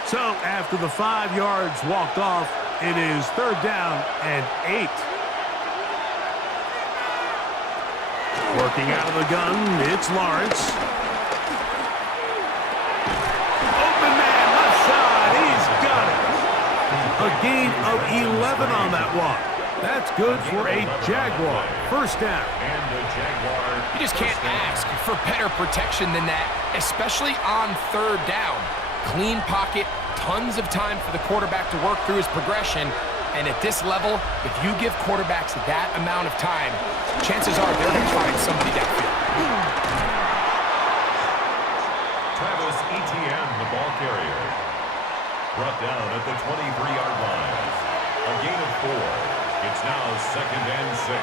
So after the 5 yards walked off, it is third down and 8. Working out of the gun, it's Lawrence. Open man, left side, he's got it. A gain of 11 on that one. That's good for a Jaguar. First down. You just can't ask for better protection than that, especially on third down. Clean pocket, tons of time for the quarterback to work through his progression. And at this level, if you give quarterbacks that amount of time, chances are they're going to find somebody downfield. Travis Etienne, the ball carrier. Brought down at the 23-yard line. A gain of 4. It's now second and 6.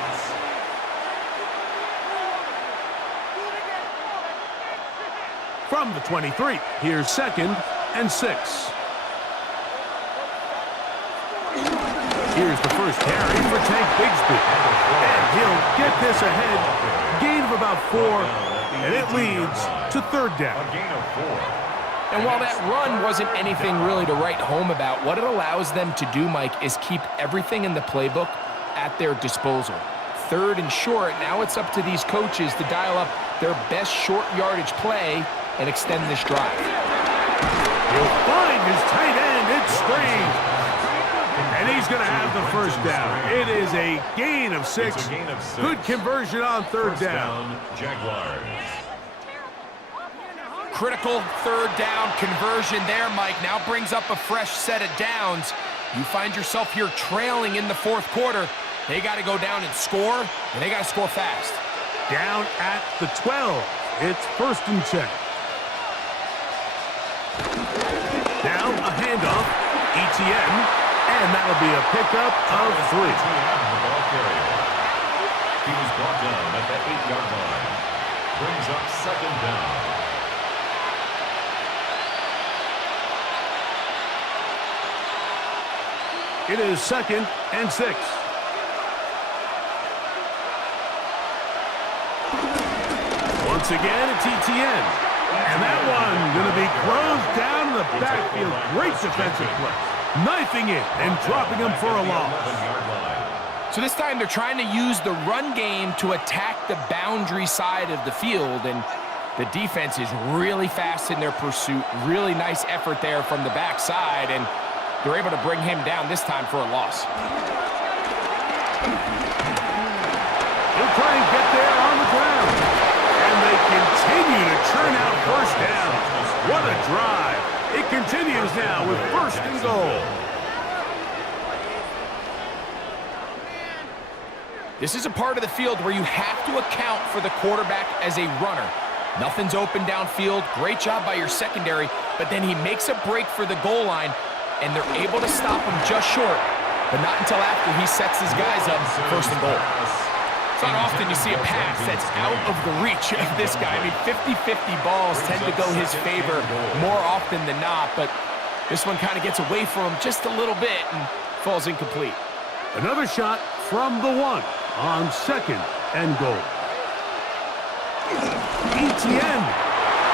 From the 23, here's second and 6. Here's the first carry for Tank Bigsby. And he'll get this ahead. Gain of about 4, and it leads to third down. A gain of 4. And while that run wasn't anything really to write home about, what it allows them to do, Mike, is keep everything in the playbook at their disposal. Third and short, now it's up to these coaches to dial up their best short yardage play and extend this drive. He'll find his tight end. It's Strange. And he's going to have the first down. It is a gain of 6. Good conversion on third down. Jaguars. Critical third down conversion there, Mike. Now brings up a fresh set of downs. You find yourself here trailing in the fourth quarter. They got to go down and score, and they got to score fast. Down at the 12. It's first and 10. Now a handoff. Etienne, and that'll be a pickup of 3. He was brought down at the 8-yard line. Brings up second down. It is second and 6. Once again, it's Etienne. And that one going to be closed down in the backfield. Great defensive play. Knifing it and dropping him for a loss. So this time they're trying to use the run game to attack the boundary side of the field. And the defense is really fast in their pursuit. Really nice effort there from the backside. And they're able to bring him down this time for a loss. He'll try and get there on the ground. And they continue to churn out first down. What a drive. It continues now with first and goal. This is a part of the field where you have to account for the quarterback as a runner. Nothing's open downfield. Great job by your secondary. But then he makes a break for the goal line, and they're able to stop him just short, but not until after he sets his guys up first and goal. It's not often you see a pass that's out of the reach of this guy. I mean, 50-50 balls tend to go his favor more often than not, but this one kind of gets away from him just a little bit and falls incomplete. Another shot from the 1 on second and goal. Etienne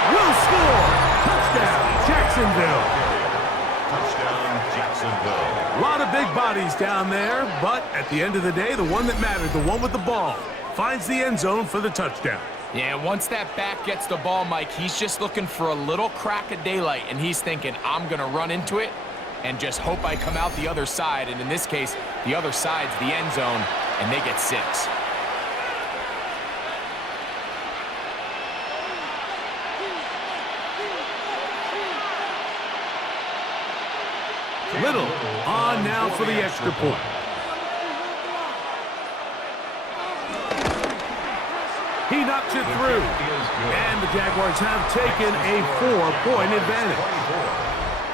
will score. Touchdown, Jacksonville. Touchdown, Jacksonville. A lot of big bodies down there, but at the end of the day, the one that mattered, the one with the ball, finds the end zone for the touchdown. Yeah, once that back gets the ball, Mike, he's just looking for a little crack of daylight, and he's thinking, I'm going to run into it and just hope I come out the other side. And in this case, the other side's the end zone, and they get 6. Little on now for the extra point. He knocks it through. And the Jaguars have taken a 4-point advantage. 24,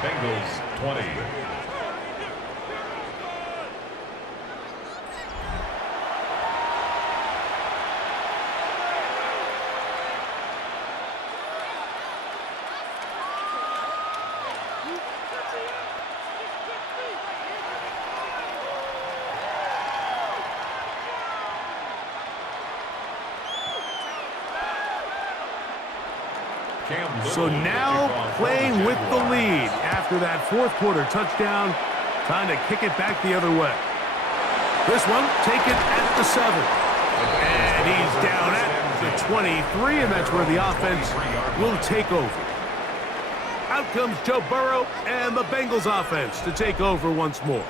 Bengals 20. So now playing with the lead after that fourth quarter touchdown, trying to kick it back the other way. This one taken at the 7. And he's down at the 23, and that's where the offense will take over. Out comes Joe Burrow and the Bengals offense to take over once more.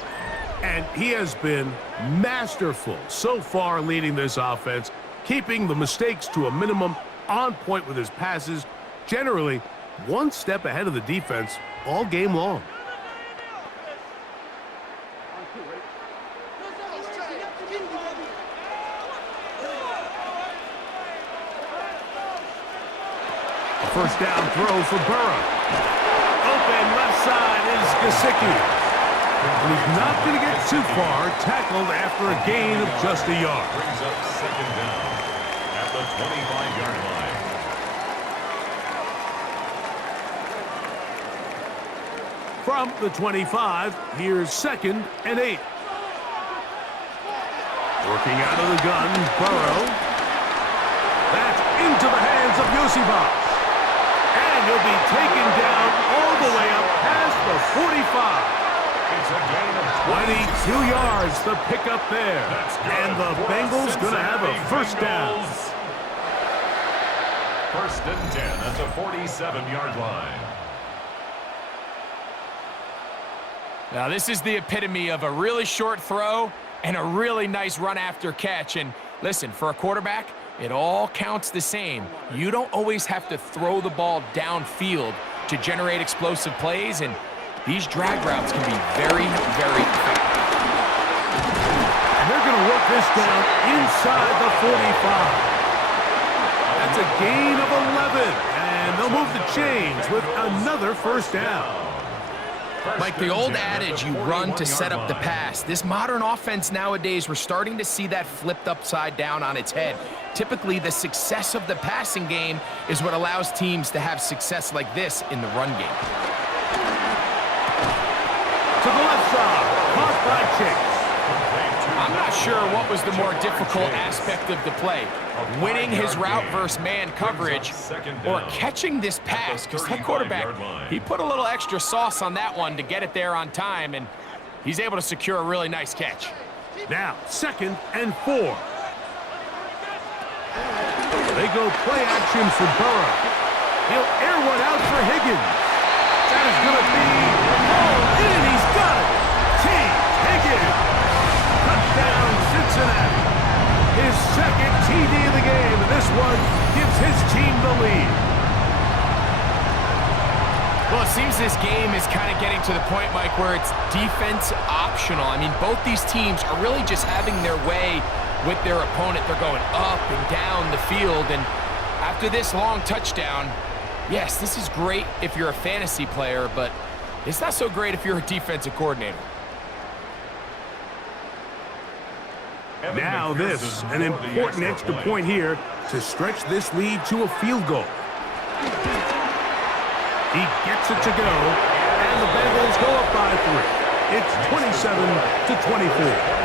And he has been masterful so far leading this offense, keeping the mistakes to a minimum, on point with his passes, generally one step ahead of the defense all game long. A first down throw for Burrow. Open left side is Gesicki. And he's not going to get too far, tackled after a gain of just a yard. Brings up second down at the 25-yard line. From the 25, here's 2nd and 8. Working out of the gun, Burrow. That's into the hands of Yosibas. And he'll be taken down all the way up past the 45. It's a gain of 22 yards to pick up there. And the Bengals going to have a first down. First and 10 at the 47-yard line. Now, this is the epitome of a really short throw and a really nice run after catch. And listen, for a quarterback, it all counts the same. You don't always have to throw the ball downfield to generate explosive plays, and these drag routes can be very, very effective. And they're going to work this down inside the 45. That's a gain of 11, and they'll move the chains with another first down. Like the old adage, you run to set up the pass. This modern offense nowadays, we're starting to see that flipped upside down on its head. Typically, the success of the passing game is what allows teams to have success like this in the run game. To the left side, caught by Chase. I'm not sure what was the more difficult aspect of the play, winning his route versus man coverage or catching this pass, because that quarterback, he put a little extra sauce on that one to get it there on time, and he's able to secure a really nice catch. Now, 2nd and 4. They go play action for Burrow. He'll air one out for Higgins. That is going to be hauled in. He's got it. T. Higgins. Touchdown, Cincinnati. His 2nd TD of the game, and this one gives his team the lead. Well, it seems this game is kind of getting to the point, Mike, where it's defense optional. I mean, both these teams are really just having their way with their opponent. They're going up and down the field, and after this long touchdown, yes, this is great if you're a fantasy player, but it's not so great if you're a defensive coordinator. Now this, an important extra point here to stretch this lead to a field goal. He gets it to go, and the Bengals go up by 3. It's 27-24.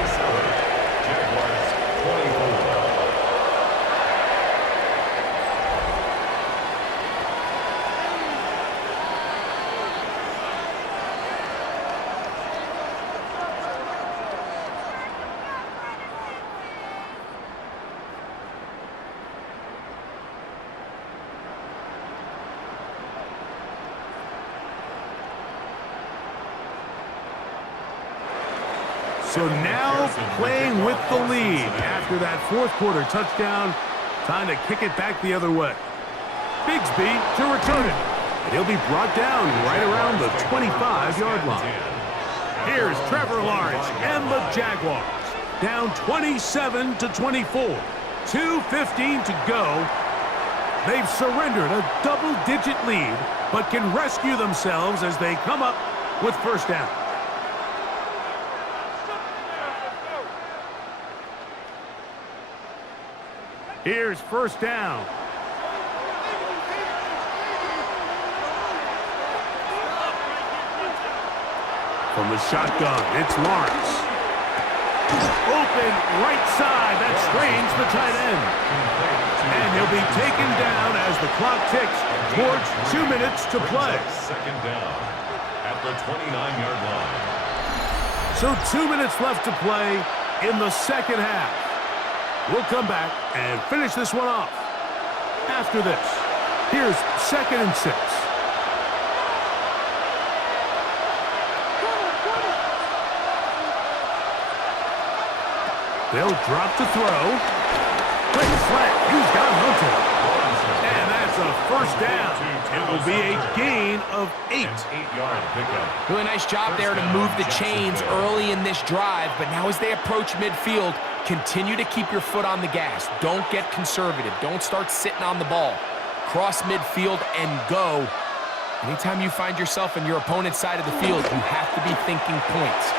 So now playing with the lead after that fourth quarter touchdown, trying to kick it back the other way. Bigsby to return it, and he'll be brought down right around the 25-yard line. Here's Trevor Lawrence and the Jaguars, down 27-24. 2:15 to go. They've surrendered a double-digit lead, but can rescue themselves as they come up with first down. Here's first down. From the shotgun, it's Lawrence. Open right side. That strains the tight end. And he'll be taken down as the clock ticks towards 2 minutes to play. Second down at the 29-yard line. So 2 minutes left to play in the second half. We'll come back and finish this one off. After this, here's 2nd and 6. They'll drop to throw. Quick flat. He's got Hunter. And that's a first down. It will be a gain of 8. 8-yard pickup. Really nice job there to move the chains early in this drive, but now as they approach midfield, continue to keep your foot on the gas. Don't get conservative. Don't start sitting on the ball. Cross midfield and go. Anytime you find yourself in your opponent's side of the field, you have to be thinking points.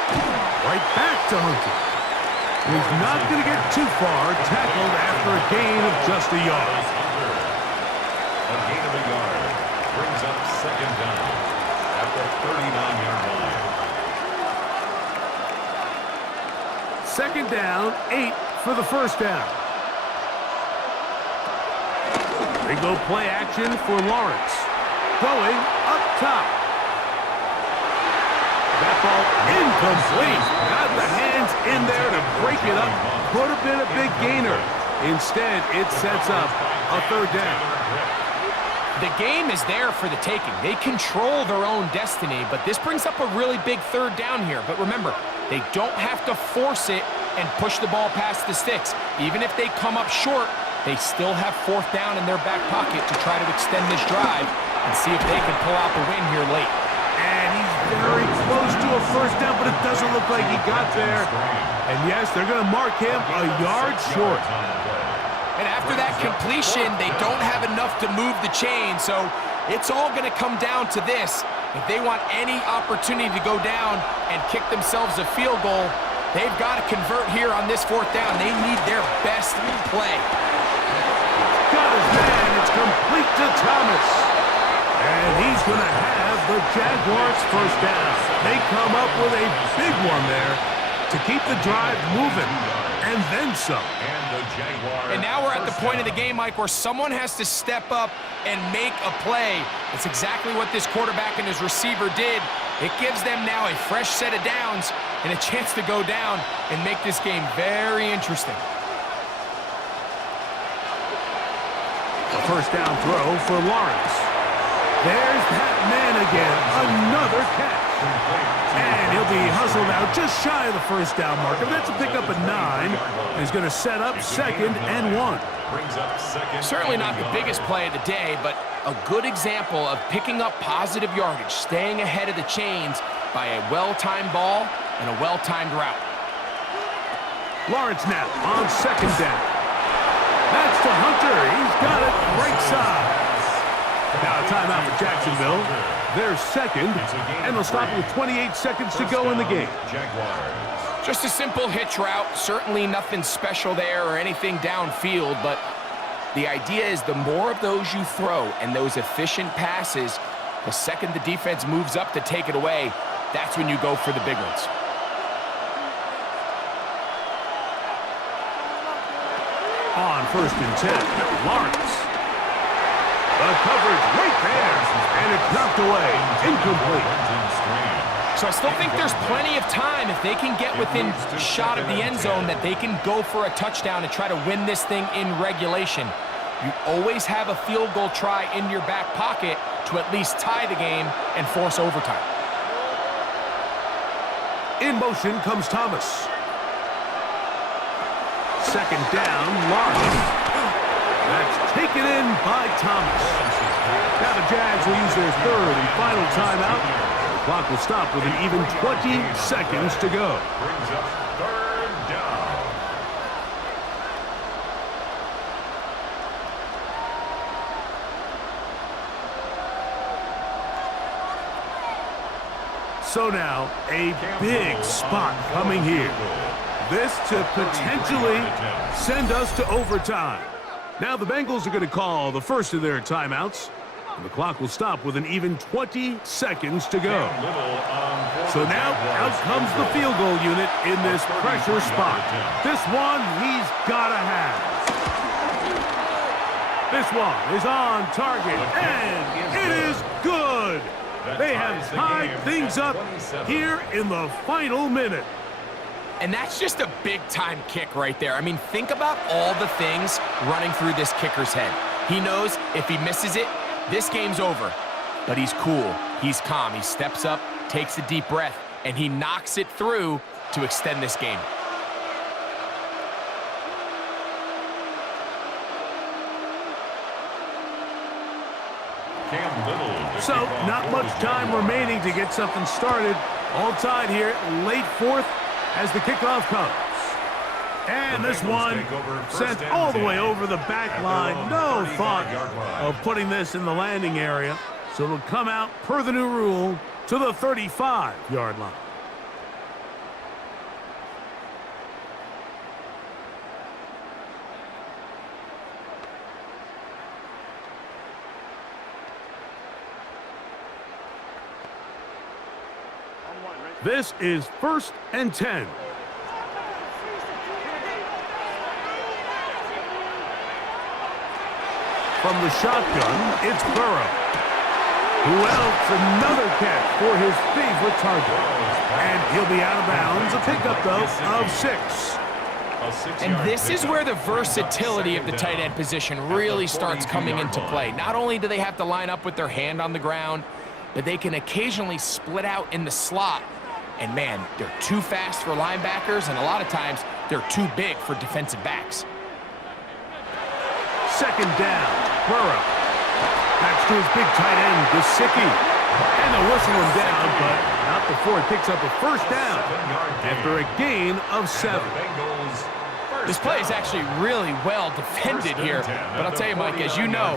Right back to Hunter. He's not going to get too far, tackled after a gain of just a yard. A gain of a yard brings up second down at the 39-yard line. Second down, 8 for the first down. They go play action for Lawrence. Going up top. That ball incomplete. Got the hands in there to break it up. Could have been a big gainer. Instead, it sets up a third down. The game is there for the taking. They control their own destiny, but this brings up a really big third down here. But remember, they don't have to force it and push the ball past the sticks. Even if they come up short, they still have fourth down in their back pocket to try to extend this drive and see if they can pull out the win here late. And he's very close to a first down, but it doesn't look like he got there. And yes, they're going to mark him a yard short. And after that completion, they don't have enough to move the chain, so it's all going to come down to this. If they want any opportunity to go down and kick themselves a field goal, they've got to convert here on this fourth down. They need their best play. Got his man. It's complete to Thomas. And he's going to have the Jaguars first down. They come up with a big one there to keep the drive moving, and then some. And now we're at the point of the game, Mike, where someone has to step up and make a play. It's exactly what this quarterback and his receiver did. It gives them now a fresh set of downs and a chance to go down and make this game very interesting. A first down throw for Lawrence. There's that man again, another catch. And he'll be hustled out just shy of the first down marker. That's a pickup of 9. He's going to set up 2nd and 1. Certainly not the biggest play of the day, but a good example of picking up positive yardage, staying ahead of the chains by a well-timed ball and a well-timed route. Lawrence now on 2nd down. That's to Hunter. He's got it right side. Now a timeout for Jacksonville. They're 2nd, and they'll stop with 28 seconds to go in the game. Just a simple hitch route. Certainly nothing special there or anything downfield, but the idea is the more of those you throw and those efficient passes, the second the defense moves up to take it away, that's when you go for the big ones. On 1st and 10, Lawrence. The coverage right there, and it's knocked away, incomplete. So I still think there's plenty of time if they can get within a shot of the end zone that they can go for a touchdown and try to win this thing in regulation. You always have a field goal try in your back pocket to at least tie the game and force overtime. In motion comes Thomas. 2nd down, Lawrence. That's taken in by Thomas. Now the Jags will use their 3rd and final timeout. The clock will stop with an even 20 seconds to go. Brings up 3rd down. So now, a big spot coming here. This to potentially send us to overtime. Now the Bengals are going to call the first of their timeouts. And the clock will stop with an even 20 seconds to go. So now out comes the field goal unit in this pressure spot. This one he's got to have. This one is on target, and it is good. They have tied things up here in the final minute. And that's just a big-time kick right there. I mean, think about all the things running through this kicker's head. He knows if he misses it, this game's over. But he's cool. He's calm. He steps up, takes a deep breath, and he knocks it through to extend this game. So, not much time remaining to get something started. All tied here, late fourth as the kickoff comes. And this one sent all the way over the back line. No thought of putting this in the landing area. So it'll come out, per the new rule, to the 35-yard line. This is 1st and 10. From the shotgun, it's Burrow. Who else? Another catch for his favorite target. And he'll be out of bounds. A pickup, though, of 6. And this is where the versatility of the tight end position really starts coming into play. Not only do they have to line up with their hand on the ground, but they can occasionally split out in the slot. And man, they're too fast for linebackers, and a lot of times they're too big for defensive backs. 2nd down. Burrow. Backs to his big tight end, Gesicki. And they'll whistle him down, but not before he picks up a 1st down after a gain of 7. This play is actually really well defended here. But I'll tell you, Mike, as you know,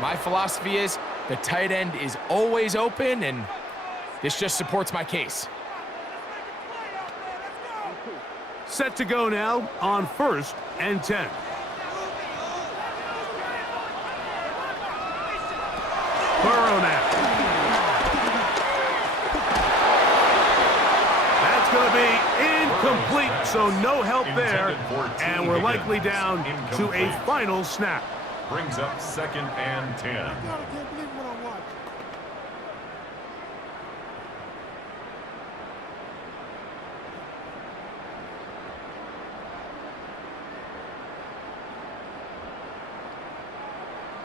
my philosophy is the tight end is always open, and this just supports my case. Set to go now on 1st and 10. Burrow now. That's going to be incomplete, so no help there. And we're likely down to a final snap. Brings up 2nd and 10.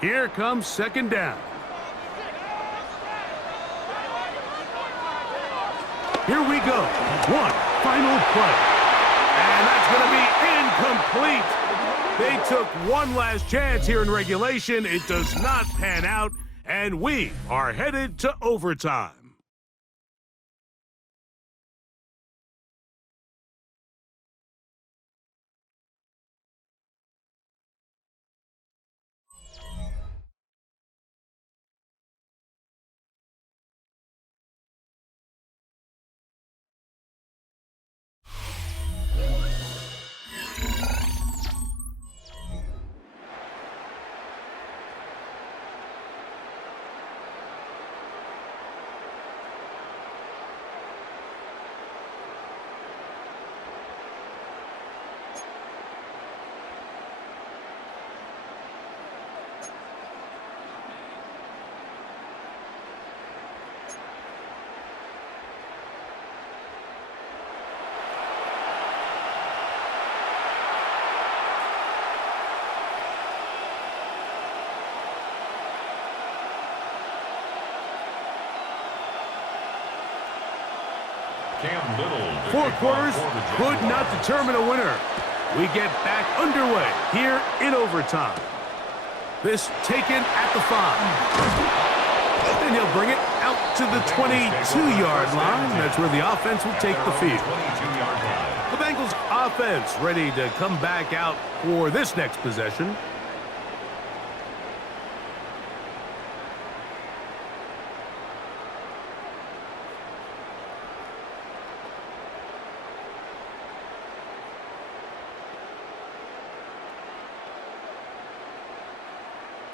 Here comes 2nd down. Here we go. One final play. And that's going to be incomplete. They took one last chance here in regulation. It does not pan out, and we are headed to overtime. Four quarters could not determine a winner. We get back underway here in overtime. This taken at the 5. Then he'll bring it out to the 22-yard line. That's where the offense will take the field. The Bengals offense ready to come back out for this next possession.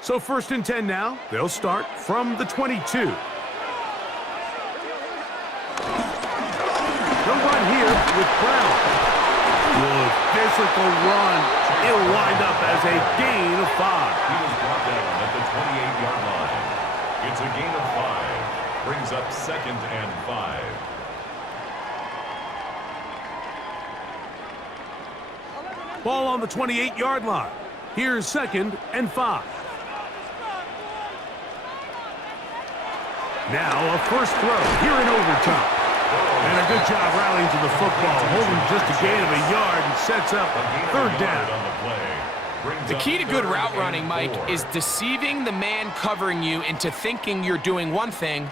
So 1st and 10 now. They'll start from the 22. They'll run here with Brown. Good physical run. It'll wind up as a gain of 5. He was brought down at the 28-yard line. It's a gain of 5. Brings up 2nd and 5. Ball on the 28-yard line. Here's 2nd and 5. Now a first throw here in overtime. And a good job rallying to the football, holding just a gain of a yard and sets up 3rd down. The key to good route running, Mike, is deceiving the man covering you into thinking you're doing one thing,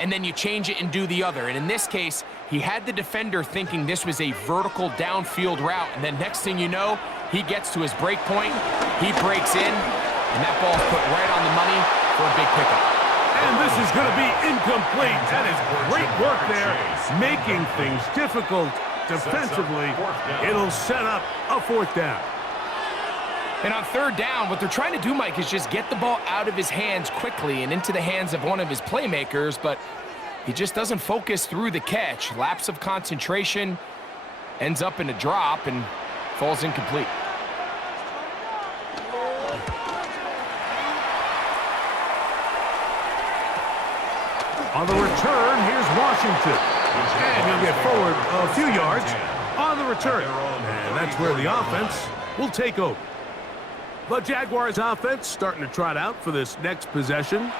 and then you change it and do the other. And in this case, he had the defender thinking this was a vertical downfield route, and then next thing you know, he gets to his break point, he breaks in, and that ball's put right on the money for a big pickup. And this is going to be incomplete. That is great work there, making things difficult defensively. It'll set up a 4th down. And on 3rd down, what they're trying to do, Mike, is just get the ball out of his hands quickly and into the hands of one of his playmakers, but he just doesn't focus through the catch. Lapse of concentration, ends up in a drop, and falls incomplete. On the return, here's Washington. And he'll get forward a few yards on the return. And that's where the offense will take over. The Jaguars offense starting to trot out for this next possession.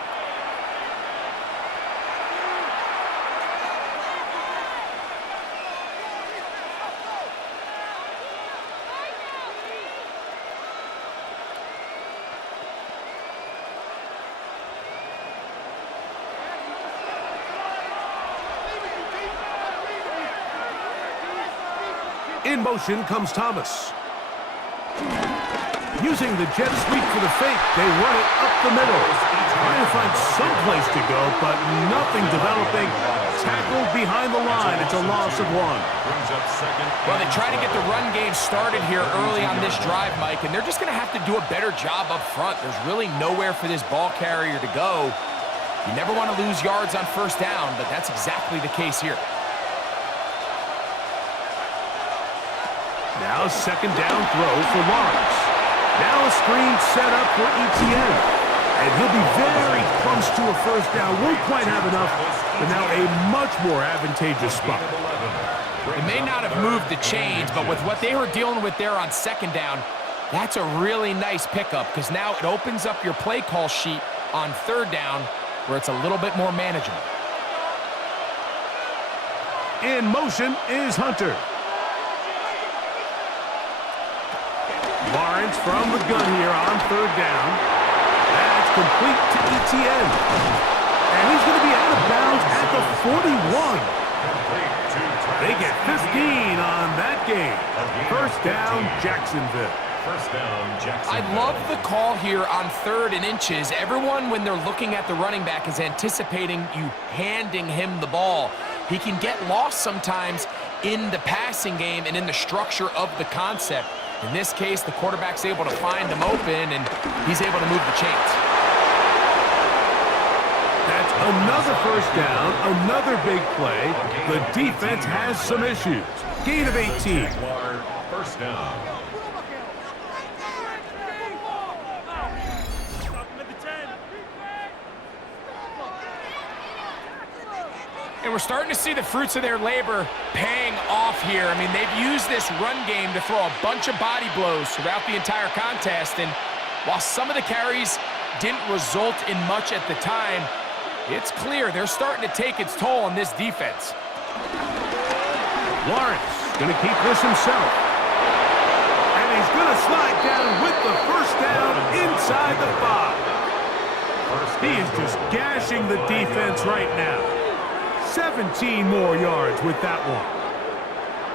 In motion comes Thomas. Using the jet sweep for the fake, they run it up the middle. Trying to find some place to go, but nothing developing. Tackled behind the line. It's a loss of 1. Well, they try to get the run game started here early on this drive, Mike, and they're just going to have to do a better job up front. There's really nowhere for this ball carrier to go. You never want to lose yards on 1st down, but that's exactly the case here. Now 2nd down throw for Lawrence. Now a screen set up for Etienne. And he'll be very close to a 1st down. Won't quite have enough, but now a much more advantageous spot. It may not have moved the chains, but with what they were dealing with there on 2nd down, that's a really nice pickup because now it opens up your play call sheet on 3rd down where it's a little bit more manageable. In motion is Hunter. Lawrence from the gun here on 3rd down. That's complete to Etienne. And he's going to be out of bounds at the 41. They get 15 on that game. 1st down, Jacksonville. 1st down, Jacksonville. I love the call here on 3rd and inches. Everyone, when they're looking at the running back, is anticipating you handing him the ball. He can get lost sometimes in the passing game and in the structure of the concept. In this case, the quarterback's able to find him open, and he's able to move the chains. That's another 1st down, another big play. The defense has some issues. Gain of 18. 1st down. And we're starting to see the fruits of their labor paying off here. I mean, they've used this run game to throw a bunch of body blows throughout the entire contest. And while some of the carries didn't result in much at the time, it's clear they're starting to take its toll on this defense. Lawrence going to keep this himself. And he's going to slide down with the 1st down inside the 5. He is just gashing the defense right now. 17 more yards with that one.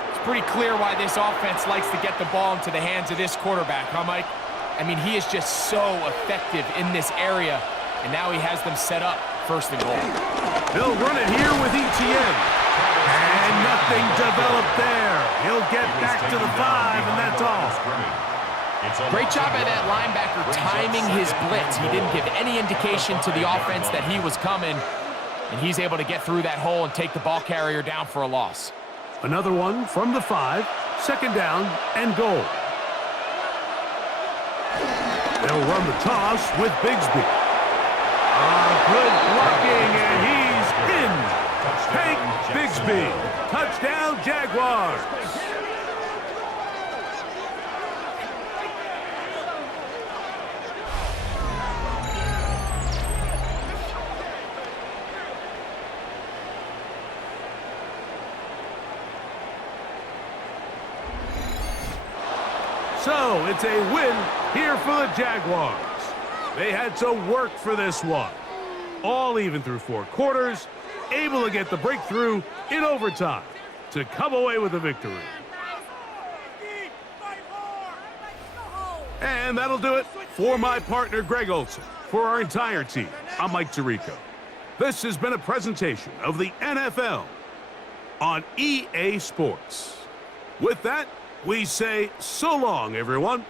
It's pretty clear why this offense likes to get the ball into the hands of this quarterback, huh, Mike? I mean, he is just so effective in this area, and now he has them set up 1st and goal. They'll run it here with Etienne. And nothing developed there. He'll get back to the 5, and that's all. Great job by that linebacker timing his blitz. He didn't give any indication to the offense that he was coming, and he's able to get through that hole and take the ball carrier down for a loss. Another one from the 5, second down and goal. They'll run the toss with Bigsby. Good blocking, and he's in. Hank Bigsby, touchdown Jaguars. So it's a win here for the Jaguars. They had to work for this one. All even through 4 quarters, able to get the breakthrough in overtime to come away with a victory. And that'll do it for my partner, Greg Olson. For our entire team, I'm Mike Tirico. This has been a presentation of the NFL on EA Sports. With that, we say so long, everyone.